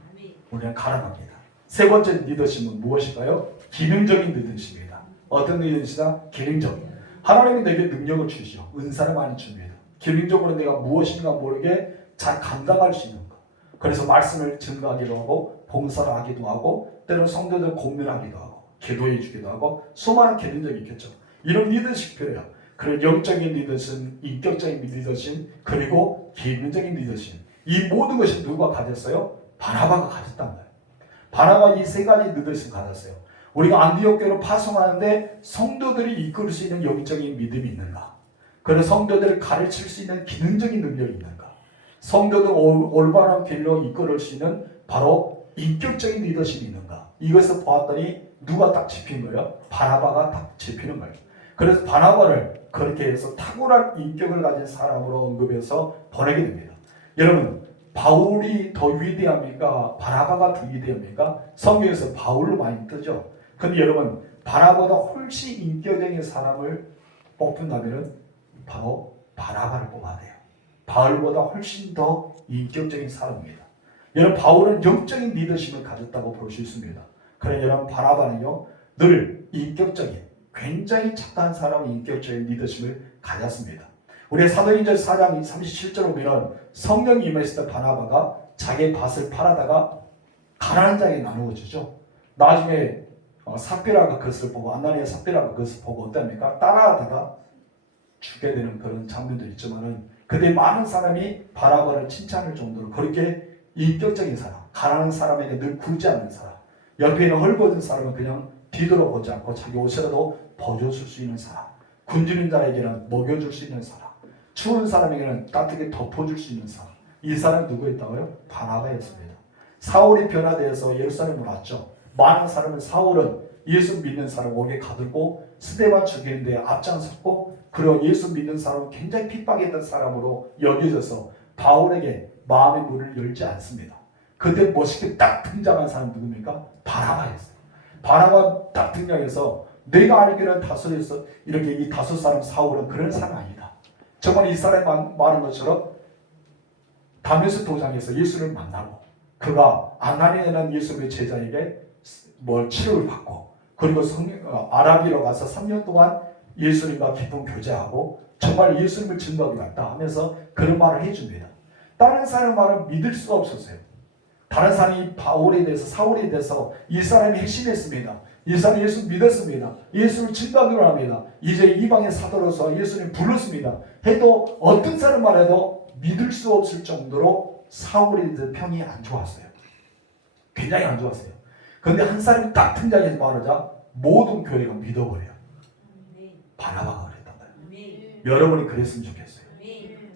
우리는 가능합니다. 세 번째 리더십은 무엇일까요? 기능적인 리더십입니다. 어떤 리더십이다? 기능적. 하나님이 내게 능력을 주시죠. 은사를 많이 줍니다. 기능적으로 내가 무엇인가 모르게 잘 감당할 수 있는 것. 그래서 말씀을 증거하기도 하고 봉사를 하기도 하고 때로는 성도들 공면하기도 하고 기도해 주기도 하고 수많은 기능적이 있겠죠. 이런 리더십 필요해요. 그런 영적인 리더십, 인격적인 리더십, 그리고 기능적인 리더십. 이 모든 것이 누가 가졌어요? 바나바가 가졌단 말이에요. 바나바 이 세 가지 리더십을 가졌어요. 우리가 안디옥 교회를 파송하는데 성도들이 이끌 수 있는 영적인 믿음이 있는가? 그런 성도들을 가르칠 수 있는 기능적인 능력이 있는가? 성도들 올바른 길로 이끌을 수 있는 바로 인격적인 리더십이 있는가? 이것을 보았더니 누가 딱 짚힌 거예요? 바나바가 딱 짚히는 거예요. 그래서 바나바를 그렇게 해서 탁월한 인격을 가진 사람으로 언급해서 보내게 됩니다. 여러분 바울이 더 위대합니까? 바나바가 더 위대합니까? 성경에서 바울로 많이 뜨죠. 근데 여러분 바나바보다 훨씬 인격적인 사람을 뽑는다면 바로 바나바를 뽑아야 돼요. 바울보다 훨씬 더 인격적인 사람입니다. 여러분 바울은 영적인 리더십을 가졌다고 볼 수 있습니다. 그러나 여러분 바나바는요 늘 인격적인 굉장히 착한 사람의 인격적인 리더십을 가졌습니다. 우리 사도행전 4장 37절을 보면 성령이 임했을 때 바나바가 자기의 밭을 팔아다가 가난한 자에게 나누어 주죠. 나중에 삽비라가 그것을 보고 안나니아 삽비라가 그것을 보고 어땠습니까? 따라하다가 죽게 되는 그런 장면도 있지만은 그때 많은 사람이 바나바를 칭찬할 정도로 그렇게 인격적인 사람, 가난한 사람에게 늘 굴지 않는 사람, 옆에 있는 헐벗은 사람은 그냥 뒤돌아보지 않고 자기 옷이라도 벗어줄 수 있는 사람, 굶주린 자에게는 먹여줄 수 있는 사람, 추운 사람에게는 따뜻하게 덮어줄 수 있는 사람. 이 사람이 누구였다고요? 바나바였습니다. 사울이 변화되어서 예루살렘으로 왔죠. 많은 사람은 사울은 예수 믿는 사람 옥에 가두고 스데반 죽이는 데 앞장섰고, 그리고 예수 믿는 사람은 굉장히 핍박했던 사람으로 여겨져서 바울에게 마음의 문을 열지 않습니다. 그때 멋있게 딱 등장한 사람 누굽니까? 바나바였어요. 바나바 딱 등장해서 내가 알기로는 다소에서 이렇게 이 다소 사람 사울은 그런 사람 아니다. 정말 이 사람이 말한 것처럼 다메스 도장에서 예수를 만나고 그가 아나니아라는 예수의 제자에게 치료를 받고, 그리고 아라비로 가서 3년 동안 예수님과 깊은 교제하고 정말 예수님을 증거하고 왔다 하면서 그런 말을 해줍니다. 다른 사람 말은 믿을 수가 없었어요. 다른 사람이 바울에 대해서 사울에 대해서 이 사람이 핵심했습니다. 이 사람이 예수 믿었습니다. 예수를 증거하기로 합니다. 이제 이방의 사도로서 예수님 불렀습니다. 해도 어떤 사람 말해도 믿을 수 없을 정도로 사울에 대해서 평이 안 좋았어요. 굉장히 안 좋았어요. 그런데 한 사람이 딱 등장해서 말하자 모든 교회가 믿어버려요. 바나바가 그랬단 말이에요. 여러분이 그랬으면 좋겠어요.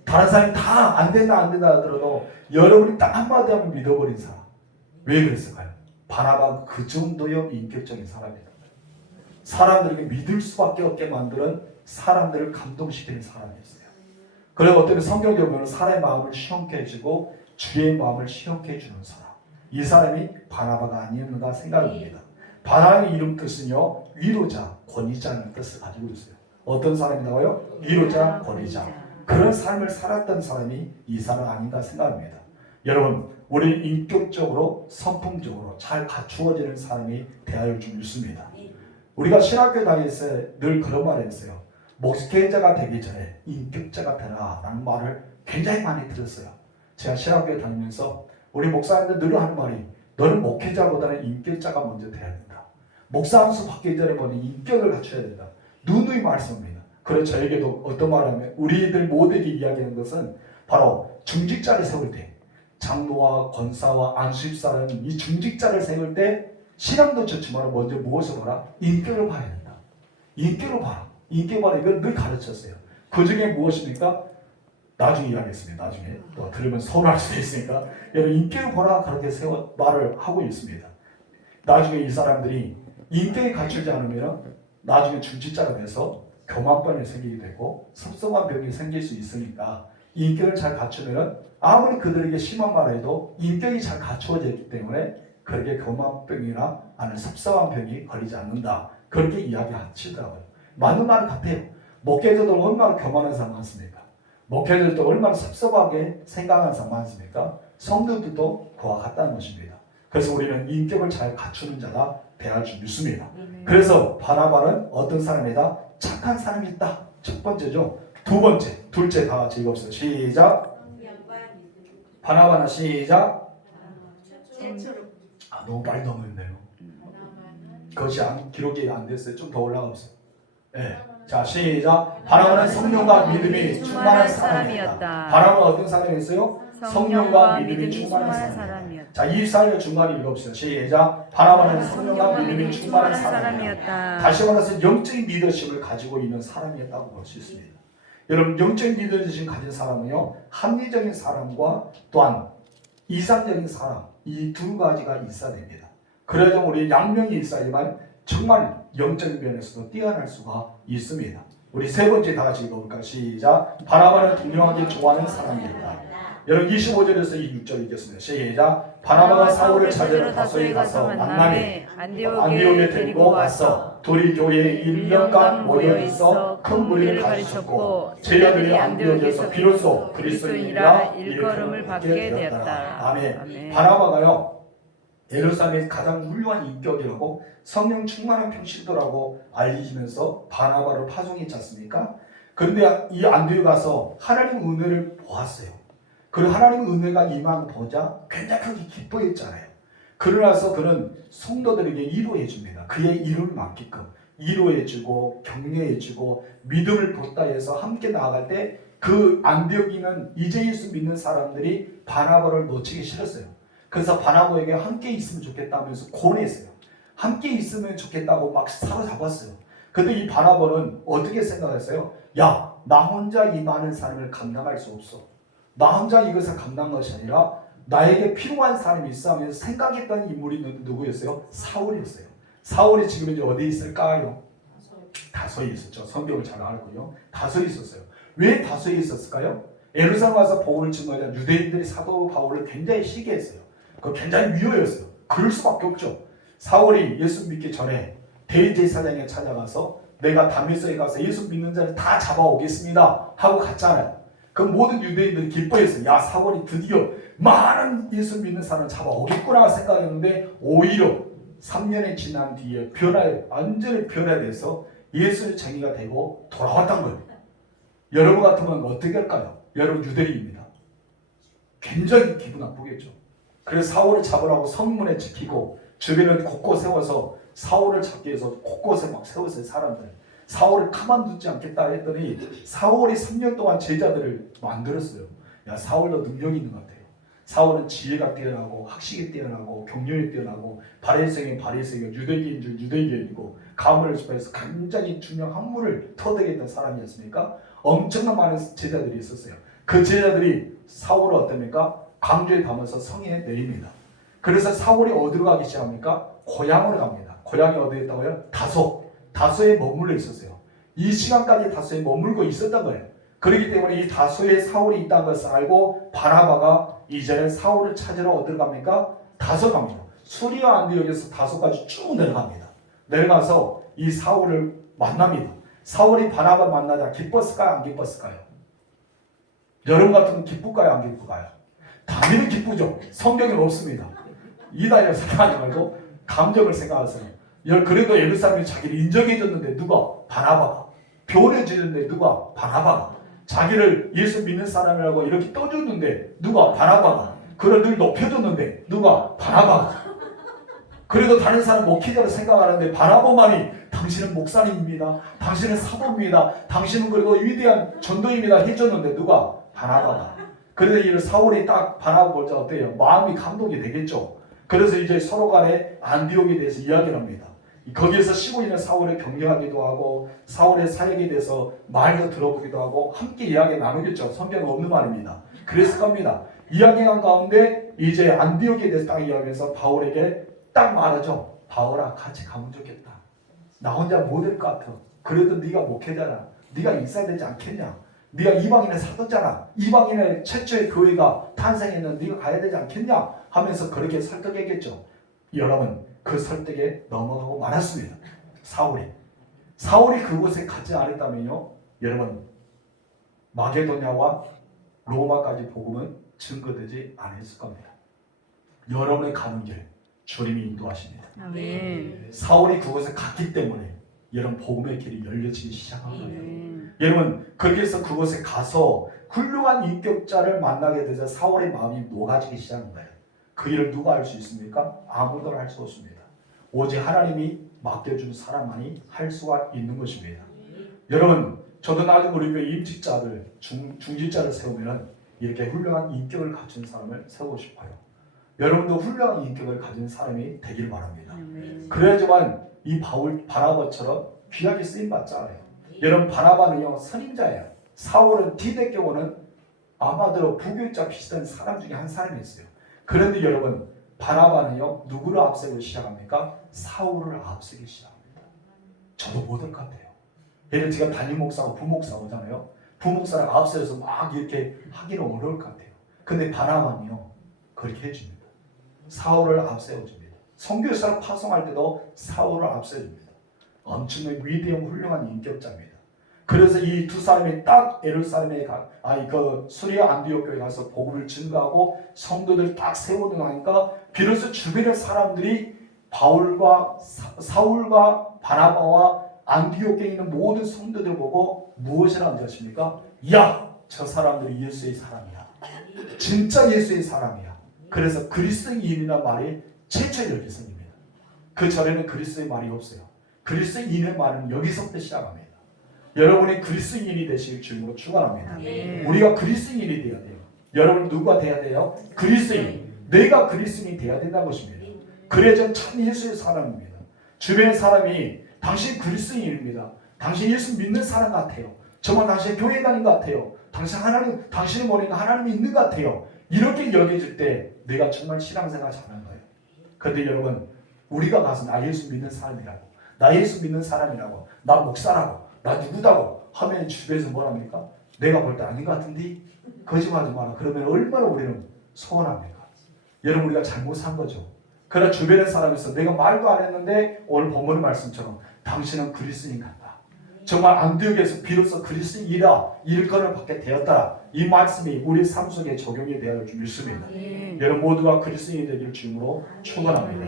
다른 사람이 다 안 된다 하더라도 여러분이 딱 한마디 하면 믿어버린 사람. 왜 그랬을까요? 바나바가 그 정도의 인격적인 사람이다. 사람들에게 믿을 수밖에 없게 만드는, 사람들을 감동시키는 사람이었어요. 그리고 어떤 성경에 보면 사람의 마음을 시원케 해주고 주의 마음을 시원케 해주는 사람. 이 사람이 바나바가 아니었는가 생각합니다. 바나바의 이름 뜻은요, 위로자, 권위자라는 뜻을 가지고 있어요. 어떤 사람이 나와요? 위로자, 권위자. 그런 삶을 살았던 사람이 이 사람 아닌가 생각합니다. 여러분, 우리 인격적으로 성품적으로 잘 갖추어지는 사람이 되어야 좀 있습니다. 우리가 신학교 다닐 때 늘 그런 말을 했어요. 목회자가 되기 전에 인격자가 되라 라는 말을 굉장히 많이 들었어요. 제가 신학교에 다니면서 우리 목사님들 늘 하는 말이, 너는 목회자보다는 인격자가 먼저 돼야 된다. 목사 한 수 받기 전에 먼저 인격을 갖춰야 된다. 누누이 말씀입니다. 그래서 저에게도 어떤 말을 하면 우리들 모두에게 이야기하는 것은 바로 중직자를 세울 때, 장로와 권사와 안수집사라는 이 중직자를 세울 때 신앙도 좋지만 먼저 무엇을 봐라? 인격을 봐야 된다. 인격을 봐라. 인격 봐라. 이걸 늘 가르쳤어요. 그 중에 무엇입니까? 나중에 이야기했습니다. 나중에 또 들으면 서운할 수도 있으니까 여러분, 인격을 보라 그렇게 말을 하고 있습니다. 나중에 이 사람들이 인격이 갖추지 않으면 나중에 중직자가 돼서 교만병이 생기게 되고 섭섭한 병이 생길 수 있으니까 인격을 잘 갖추면 아무리 그들에게 심한 말을 해도 인격이 잘 갖추어져 있기 때문에 그렇게 교만병이나 아니면 섭섭한 병이 걸리지 않는다. 그렇게 이야기하시더라고요. 맞는 말 같아요. 목회자도 얼마나 교만한 사람 많습니까? 목회자들도 얼마나 섭섭하게 생각하는 사람 많습니까? 성도들도 그와 같다는 것입니다. 그래서 우리는 인격을 잘 갖추는 자가 되어야 줄 믿습니다. 그래서 바나바는 어떤 사람이다? 착한 사람이다. 첫 번째죠. 두 번째, 둘째 다 같이 읽읍시다. 시작. 바나바나 시작. 너무 빨리 넘어졌네요. 그것이 기록이 안 됐어요. 좀 더 올라가보세요. 네. 자, 시작. 바나바는 성령과 믿음이 충만한 사람이었다. 바나바는 어떤 사람이었어요? 성령과 믿음이 충만한 사람이었다. 자, 24절 중간에 읽어봅시다. 시작. 바나바는 성령과 믿음이 충만한 사람이었다. 다시 말해서 영적인 리더십을 가지고 있는 사람이었다고 볼 수 있습니다. 여러분, 영적인 리더십을 가진 사람은요, 합리적인 사람과 또한 이상적인 사람, 이 두 가지가 있어야 됩니다. 그래야 우리 양면이 있어야지만 정말 영적인 면에서도 뛰어날 수가 있습니다. 우리 세 번째 다 같이 읽어볼까요? 시작. 바나바는 동료하기 좋아하는 사람이었다. 여러분, 25절에서 26절 읽겠습니다. 시작. 바나바가 사울을 찾으러 다소에 가서 만나매 안디옥에 데리고 와서 둘이 교회에 1년간 모여 있어 큰 무리를 가르쳤고 제자들이 안디옥에서 비로소 그리스도인이라 일컬음을 받게 되었다. 아멘. 바나바가요, 예루살렘의 가장 훌륭한 인격이라고 성령 충만한 평신도라고 알리시면서 바나바를 파송했지 않습니까? 그런데 이 안디옥에 가서 하나님의 은혜를 보았어요. 그리고 하나님의 은혜가 임한 보자 굉장히 크게 기뻐했잖아요. 그러나서 그는 성도들에게 위로해 줍니다. 그의 이름을 맡기끔 위로해 주고 격려해 주고 믿음을 돋다 해서 함께 나아갈 때 그 안디옥에는 이제 예수 믿는 사람들이 바나바를 놓치기 싫었어요. 그래서 바나바에게 함께 있으면 좋겠다면서 권했어요. 함께 있으면 좋겠다고 막 사로잡았어요. 근데 이 바나바는 어떻게 생각했어요? 야, 나 혼자 이 많은 사람을 감당할 수 없어. 나 혼자 이것을 감당한 것이 아니라 나에게 필요한 사람이 있어 하면서 생각했던 인물이 누구였어요? 사울이었어요. 사울이 지금 이제 어디에 있을까요? 다소에 있었죠. 성경을 잘 알고요. 다소에 있었어요. 왜 다소에 있었을까요? 예루살렘 와서 복음을 증거하자 유대인들이 사도 바울을 굉장히 시기했어요. 그 굉장히 미워했어요. 그럴 수밖에 없죠. 사울이 예수 믿기 전에 대제사장에 찾아가서 내가 다메섹에 가서 예수 믿는 자를 다 잡아오겠습니다 하고 갔잖아요. 그 모든 유대인들이 기뻐했어요. 야, 사울이 드디어 많은 예수 믿는 사람을 잡아오겠구나 생각했는데 오히려 3년이 지난 뒤에 완전히 변화돼서 예수의 쟁의가 되고 돌아왔던 거예요. 여러분 같으면 어떻게 할까요? 여러분 유대인입니다. 굉장히 기분 나쁘겠죠. 그래서 사울을 잡으라고 성문에 지키고 주변을 곳곳 세워서 사울을 잡기 위해서 곳곳에 막 세웠어요. 사람들. 사울을 가만두지 않겠다 했더니 사울이 3년 동안 제자들을 만들었어요. 야, 사울도 능력이 있는 것 같아요. 사울은 지혜가 뛰어나고 학식이 뛰어나고 경륜이 뛰어나고 바리새인은 바리새인이고 유대인인 줄 유대인이고 가문을 집에서 굉장히 중요한 학문을 터득했던 사람이었으니까 엄청난 많은 제자들이 있었어요. 그 제자들이 사울을 어떻습니까? 강조에 담아서 성에 내립니다. 그래서 사울이 어디로 가기 시작합니까? 고향으로 갑니다. 고향이 어디에 있다고요? 다소에 머물러 있었어요. 이 시간까지 다소에 머물고 있었던 거예요. 그렇기 때문에 이 다소에 사울이 있다는 것을 알고 바나바가 이제는 사울을 찾으러 어디로 갑니까? 다소 갑니다. 수리와 안디옥에서 다소까지 쭉 내려갑니다. 내려가서 이 사울을 만납니다. 사울이 바나바 만나자 기뻤을까요? 안 기뻤을까요? 여러분 같으면 기쁠까요? 안 기쁠까요? 당연히 기쁘죠. 성경에 없습니다. 이단이라고 생각하지 말고 감정을 생각하세요. 그래도 예루살렘이 자기를 인정해줬는데 누가? 바나바가. 변해주는데 누가? 바나바가. 자기를 예수 믿는 사람이라고 이렇게 떠줬는데 누가? 바나바가. 그를 늘 높여줬는데 누가? 바나바가. 그래도 다른 사람 목회자로 생각하는데 바나바만이 당신은 목사님입니다. 당신은 사도입니다. 당신은 그래도 위대한 전도입니다 해줬는데 누가? 바나바가. 그래서 이 사울이 딱 바나바 볼 때 어때요? 마음이 감동이 되겠죠. 그래서 이제 서로 간에 안디옥에 대해서 이야기를 합니다. 거기에서 쉬고 있는 사울을 격려하기도 하고 사울의 사역에 대해서 말도 들어보기도 하고 함께 이야기 나누겠죠. 성경은 없는 말입니다. 그랬을 겁니다. 이야기한 가운데 이제 안디옥에 대해서 딱 이야기해서 바울에게 딱 말하죠. 바울아, 같이 가면 좋겠다. 나 혼자 못 될 것 같아. 그래도 네가 목회자라. 네가 있어야 되지 않겠냐. 네가 이방인의 사도잖아. 이방인의 최초의 교회가 탄생했는데 네가 가야 되지 않겠냐 하면서 그렇게 설득했겠죠. 여러분, 그 설득에 넘어가고 말았습니다. 사울이 그곳에 가지 않았다면요, 여러분, 마게도냐와 로마까지 복음은 증거되지 않았을 겁니다. 여러분의 가는 길 주님이 인도하십니다. 아멘. 사울이 그곳에 갔기 때문에 여러분 복음의 길이 열려지기 시작한 거예요. 여러분, 그렇게 해서 그곳에 가서 훌륭한 인격자를 만나게 되자 사울의 마음이 녹아지기 시작한 거예요. 그 일을 누가 할 수 있습니까? 아무도 할 수 없습니다. 오직 하나님이 맡겨준 사람만이 할 수가 있는 것입니다. 여러분, 저도 나중에 우리 교회 임직자들, 중직자를 세우면 이렇게 훌륭한 인격을 갖춘 사람을 세우고 싶어요. 여러분도 훌륭한 인격을 가진 사람이 되길 바랍니다. 그래야지만 이 바나바처럼 귀하게 쓰임받지 않아요. 여러분, 바나바는요 선임자예요. 사울은 디데교는 아마도 부교육자 비슷한 사람 중에 한 사람이었어요. 그런데 여러분, 바나바는요 누구를 앞세우기 시작합니까? 사울을 앞세우기 시작합니다. 저도 못할 것 같아요. 예를 들어 제가 담임 목사하고 부목사 오잖아요. 부목사를 앞세워서 막 이렇게 하기는 어려울 것 같아요. 근데 바나바는요 그렇게 해줍니다. 사울을 앞세워줍니다. 선교사를 파송할 때도 사울을 앞세워줍니다. 엄청나게 위대한 훌륭한 인격자입니다. 그래서 이 두 사람이 딱 예루살렘에 수리아 안디옥 교회에 가서 복음을 증거하고 성도들 딱 세우고 나니까 비로소 주변의 사람들이 사울과 바나바와 안디옥에 있는 모든 성도들 보고 무엇이라 하는 것입니까? 야, 저 사람들이 예수의 사람이야. 진짜 예수의 사람이야. 그래서 그리스도인이라는 말이 최초에 여기 생깁니다. 그 전에는 그리스도의 말이 없어요. 그리스도인의 말은 여기서부터 시작합니다. 여러분이 그리스도인이 되실 줄로 축원합니다. 우리가 그리스도인이 되어야 돼요. 여러분 누가 돼야 돼요? 그리스도인. 내가 그리스도인이 돼야 된다는 것입니다. 그래야 참 예수의 사람입니다. 주변의 사람이 당신 그리스도인입니다. 당신 예수 믿는 사람 같아요. 정말 당신 교회 다닌 것 같아요. 당신이 보니까 하나님이 있는 것 같아요. 이렇게 여겨질 때 내가 정말 신앙생활 잘하는 거예요. 그런데 여러분, 우리가 가서 나 예수 믿는 사람이라고, 나 예수 믿는 사람이라고, 나 목사라고, 나 누구다고 하면 주변에서 뭐랍니까? 내가 볼 때 아닌 것 같은데 거짓말하지 마라. 그러면 얼마나 우리는 서운합니까? 여러분, 우리가 잘못 산 거죠. 그러나 주변의 사람에서 내가 말도 안 했는데 오늘 본문의 말씀처럼 당신은 그리스도인 같다. 정말 안디옥에서 비로소 그리스도인이라 일컬음을 받게 되었다. 이 말씀이 우리 삶 속에 적용이 되어야 할 줄 믿습니다. 여러분 모두가 그리스도인이 되기를 주님으로 축원합니다.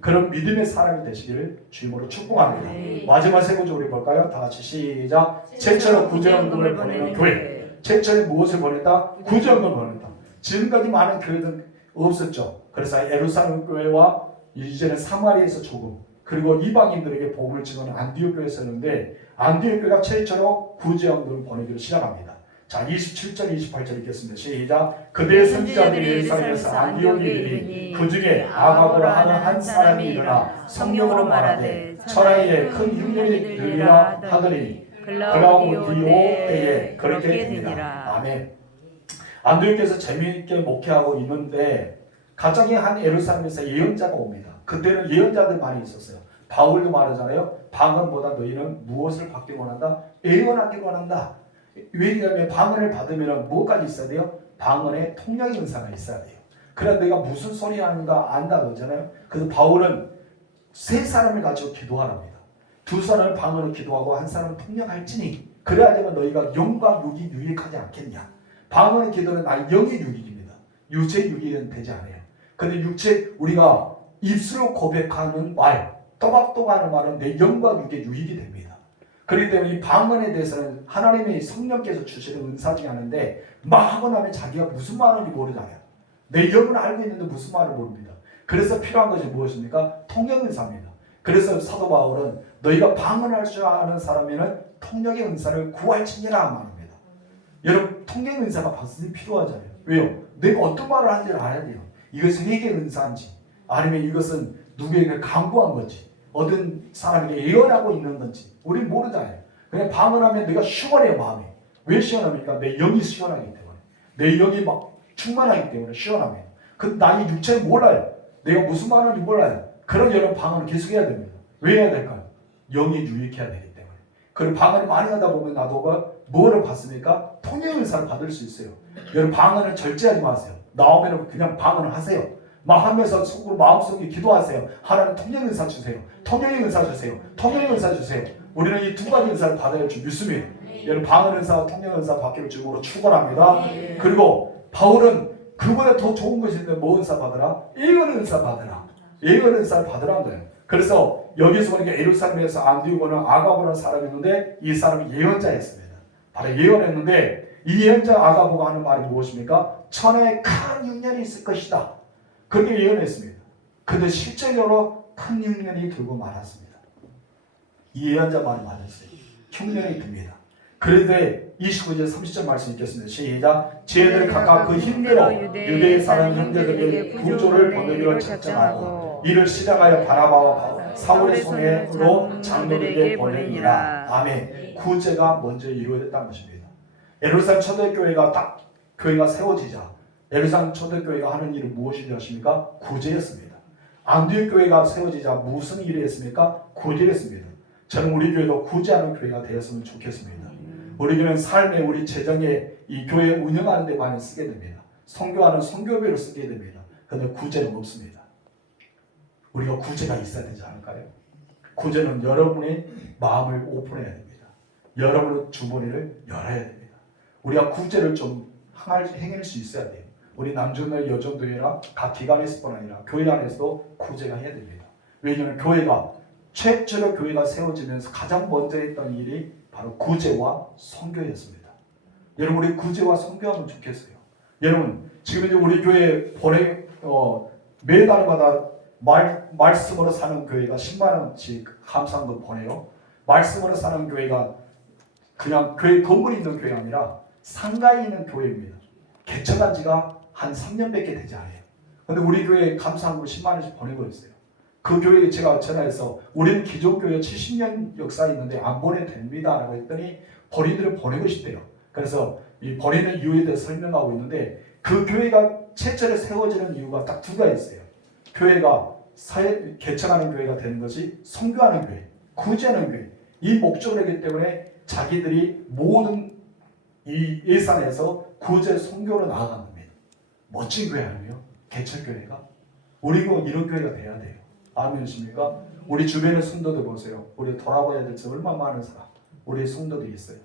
그런 믿음의 사람이 되시기를 주님으로 축복합니다. 마지막 세 번째 우리 볼까요? 다 같이 시작. 최초로 구제연금을 보내는 교회. 최초에 무엇을 보냈다? 구제연금을 보냈다. 지금까지 많은 교회는 없었죠. 그래서 예루살렘 교회와 이제는 사마리아에서 조금, 그리고 이방인들에게 복음을 증언한 안디옥 교회였었는데, 안디옥 교회가 최초로 구제연금을 보내기로 시작합니다. 자, 27절 28절 읽겠습니다. 시작. 그대의 선지자들이 예루살렘에서 안디옥에 이르니 그 중에 아가보라 하는 한 사람이 일어나 성령으로 말하되 천하에 큰 흉년이 들리라 하더니 글라우디오 때에 그렇게 되니라. 아멘. 안디옥에서 재미있게 목회하고 있는데 갑자기 한 예루살렘에서 예언자가 옵니다. 그때는 예언자들 많이 있었어요. 바울도 말하잖아요. 방언보다 너희는 무엇을 받기 원한다? 예언하기 원한다. 왜냐하면 방언을 받으면 뭐까지 있어야 돼요? 방언에 통역의 은사가 있어야 돼요. 그래야 내가 무슨 소리 하는가 안다 그러잖아요. 그래서 바울은 세 사람을 가지고 기도하랍니다. 두 사람은 방언을 기도하고 한 사람은 통역할지니 그래야 되면 너희가 영과 육이 유익하지 않겠냐. 방언의 기도는 나의 영의 유익입니다. 육체의 유익은 되지 않아요. 근데 우리가 입술로 고백하는 말, 또박또박하는 말은 내 영과 육의 유익이 됩니다. 그렇기 때문에 이 방언에 대해서는 하나님의 성령께서 주시는 은사 중에 하나인데 막 하고 나면 자기가 무슨 말인지 모르잖아요. 내 영은 알고 있는데 무슨 말을 모릅니다. 그래서 필요한 것이 무엇입니까? 통역 은사입니다. 그래서 사도 바울은 너희가 방언할 줄 아는 사람에는 통역의 은사를 구할지니라 말합니다. 여러분, 통역 은사가 반드시 필요하잖아요. 왜요? 내가 어떤 말을 하는지를 알아야 돼요. 이것은 회개 은사인지 아니면 이것은 누구에게 강구한 건지 어떤 사람에게 예언하고 있는 건지 우리는 모르잖아요. 그냥 방언하면 내가 시원해요. 마음이. 왜 시원합니까? 내 영이 시원하기 때문에. 내 영이 막 충만하기 때문에 시원합니다. 그 나의 육체는 몰라요. 내가 무슨 말하는지 몰라요. 그런 여러분 방언을 계속해야 됩니다. 왜 해야 될까요? 영이 유익해야 되기 때문에. 그리고 방언을 많이 하다 보면 나도가 뭐를 받습니까? 통역 은사를 받을 수 있어요. 여러분 방언을 절제하지 마세요. 나오면 그냥 방언을 하세요. 막 하면서 속으로 마음속에 기도하세요. 하나님 통역 은사 주세요. 통역의 은사 주세요. 통역의 은사 주세요. 우리는 이 두 가지 은사를 받아야 할 줄 믿습니다. 여러분 방언 은사와 통역 은사 받기를 주님으로 축원합니다. 그리고 바울은 그보다 더 좋은 것이 있는데 뭐 은사 받으라? 예언 은사 받으라. 예언 은사를 받으라는 거예요. 그래서 여기서 보니까 예루살렘에서 안디오고는 아가보라는 사람이 있는데 이 사람이 예언자였습니다. 바로 예언했는데 이 예언자 아가보가 하는 말이 무엇입니까? 천하에 큰 흉년이 있을 것이다. 그렇게 예언했습니다. 그런데 실제적으로 큰 흉년이 들고 말았습니다. 이 예언자 말이 맞았어요. 흉년이 듭니다. 그런데 29절 30절 말씀 읽겠습니다. 시작. 지혜들 각각 그 힘대로 유대의 사람 형제들에게 구조를 보내기로 작정하고 이를 실행하여 바나바와 사울의 손으로 장로들에게 보내니라. 아멘. 구제가 먼저 이루어졌다는 것입니다. 예루살렘 초대교회가 딱 교회가 세워지자 예루살렘 초대교회가 하는 일은 무엇이었습니까? 구제였습니다. 안디옥 교회가 세워지자 무슨 일을 했습니까? 구제를 했습니다. 저는 우리 교회도 구제하는 교회가 되었으면 좋겠습니다. 우리 교회는 삶에 우리 재정에 이 교회 운영하는 데 많이 쓰게 됩니다. 선교하는 선교비를 쓰게 됩니다. 그런데 구제는 없습니다. 우리가 구제가 있어야 되지 않을까요? 구제는 여러분의 마음을 오픈해야 됩니다. 여러분의 주머니를 열어야 됩니다. 우리가 구제를 좀 행할 수 있어야 돼요. 우리 남중의 여정도회나 각 기관에서뿐 아니라 교회 안에서도 구제가 해야 됩니다. 왜냐하면 교회가 최초로 교회가 세워지면서 가장 먼저 했던 일이 바로 구제와 선교였습니다. 여러분 우리 구제와 선교하면 좋겠어요. 여러분 지금 이제 우리 교회 매달마다 말씀으로 사는 교회가 10만 원씩 감사한금 보내요. 말씀으로 사는 교회가 그냥 교회 건물이 있는 교회가 아니라 상가에 있는 교회입니다. 개척한 지가 한 3년밖에 되지 않아요. 근데 우리 교회에 감사한금 10만 원씩 보내고 있어요. 그 교회에 제가 전화해서 우리는 기존 교회 70년 역사 있는데 안 보내도 됩니다 라고 했더니 본인들은 보내고 싶대요. 그래서 이 보내는 이유에 대해서 설명하고 있는데 그 교회가 체제를 세워지는 이유가 딱 두 가지 있어요. 교회가 개척하는 교회가 되는 것이 선교하는 교회, 구제하는 교회, 이 목적이기 때문에 자기들이 모든 이 예산에서 구제 선교로 나아가는 겁니다. 멋진 교회 아니에요? 개척교회가? 우리가 이런 교회가 돼야 돼요. 아멘이십니까? 우리 주변의 성도들 보세요. 우리 돌아봐야 될 때 얼마나 많은 사람, 우리 성도들이 있어요.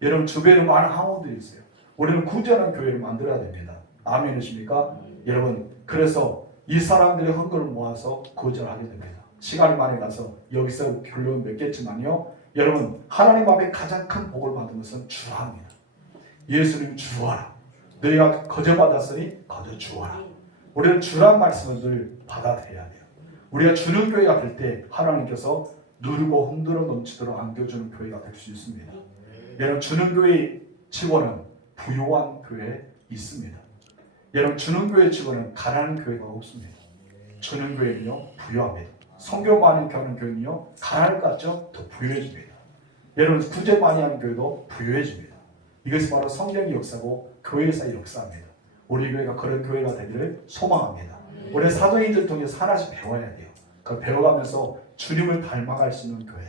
여러분 주변에 많은 항우들이 있어요. 우리는 구제하는 교회를 만들어야 됩니다. 아멘이십니까? 여러분 그래서 이 사람들의 헌금을 모아서 구제를 하게 됩니다. 시간이 많이 가서 여기서 결론 맺겠지만요. 여러분 하나님 앞에 가장 큰 복을 받은 것은 주라입니다. 예수님 주어라. 너희가 거저받았으니 거저 주어라. 우리는 주란 말씀을 늘 받아들여야 돼요. 우리가 주는 교회가 될 때 하나님께서 누르고 흔들어 넘치도록 안겨주는 교회가 될 수 있습니다. 여러분 주는 교회 직원은 부유한 교회에 있습니다. 여러분 주는 교회 직원은 가난한 교회가 없습니다. 주는 교회는요 부유합니다. 선교 많이 하는 교회는요 가난할 것 같죠? 더 부유해집니다. 여러분 구제 많이 하는 교회도 부유해집니다. 이것이 바로 성령의 역사고 교회사의 역사입니다. 우리 교회가 그런 교회가 되기를 소망합니다. 우리 사도행전 통해서 하나씩 배워야 돼요. 그 배워가면서 주님을 닮아갈 수 있는 교회,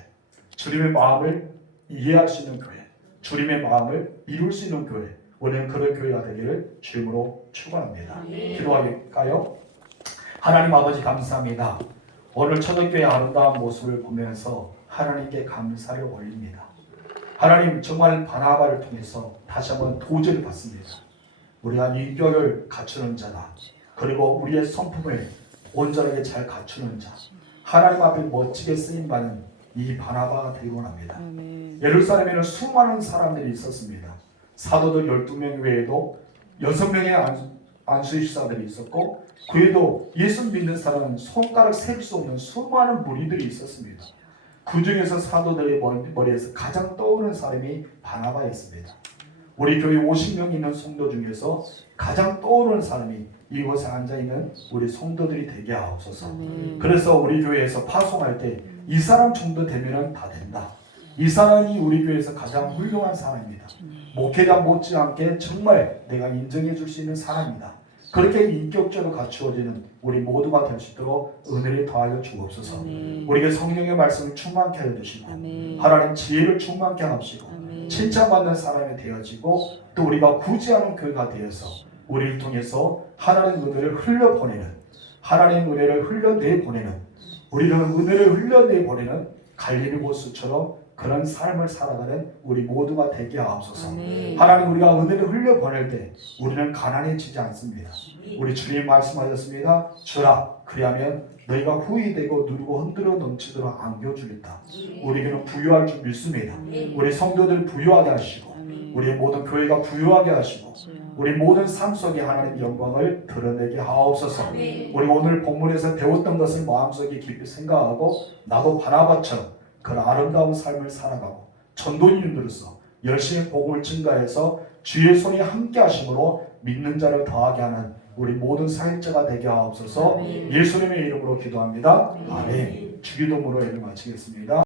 주님의 마음을 이해할 수 있는 교회, 주님의 마음을 이룰 수 있는 교회, 우리는 그런 교회가 되기를 주님으로 축원합니다. 기도할까요? 하나님 아버지 감사합니다. 오늘 초대교회의 아름다운 모습을 보면서 하나님께 감사를 올립니다. 하나님 정말 바나바를 통해서 다시 한번 도전을 받습니다. 우리가 인격을 갖추는 자다. 그리고 우리의 성품을 온전하게 잘 갖추는 자. 하나님 앞에 멋지게 쓰임받는 이 바나바가 되곤 합니다. 예루살렘에는 수많은 사람들이 있었습니다. 사도들 12명 외에도 6명의 안수일사들이 있었고 그 외에도 예수 믿는 사람은 손가락 셀 수 없는 수많은 무리들이 있었습니다. 그 중에서 사도들의 머리에서 가장 떠오르는 사람이 바나바였습니다. 우리 교회 50명 있는 성도 중에서 가장 떠오르는 사람이 이곳에 앉아있는 우리 성도들이 되게 하옵소서. 그래서 우리 교회에서 파송할 때 이 사람 정도 되면 다 된다. 이 사람이 우리 교회에서 가장 훌륭한 사람입니다. 목회자 못지않게 정말 내가 인정해 줄 수 있는 사람이다. 그렇게 인격적으로 갖추어지는 우리 모두가 될 수 있도록 은혜를 더하여 주옵소서. 우리에게 성령의 말씀을 충만케 하여 주시고 하나님 지혜를 충만케 하시고 칭찬받는 사람이 되어지고 또 우리가 구제하는 교회가 되어서 우리를 통해서 하나님의 은혜를 흘려보내는 하나님의 은혜를 흘려내보내는 우리는 은혜를 흘려내보내는 갈릴리 호수처럼 그런 삶을 살아가는 우리 모두가 되게 하옵소서. 하나님 우리가 은혜를 흘려보낼 때 우리는 가난해지지 않습니다. 우리 주님 말씀하셨습니다. 주라 그리하면 너희가 후히 되고 누르고 흔들어 넘치도록 안겨주겠다. 우리에게는 부유할 줄 믿습니다. 우리 성도들 부유하게 하시고 우리의 모든 교회가 부유하게 하시고 우리 모든 삶 속에 하나님의 영광을 드러내게 하옵소서. 우리 오늘 본문에서 배웠던 것을 마음속에 깊이 생각하고 나도 바나바처럼 그런 아름다운 삶을 살아가고 전도인으로서 열심히 복음을 증가해서 주의 손이 함께 하심으로 믿는 자를 더하게 하는 우리 모든 사역자가 되게 하옵소서. 예수님의 이름으로 기도합니다. 아멘. 주기도문으로 예를 마치겠습니다.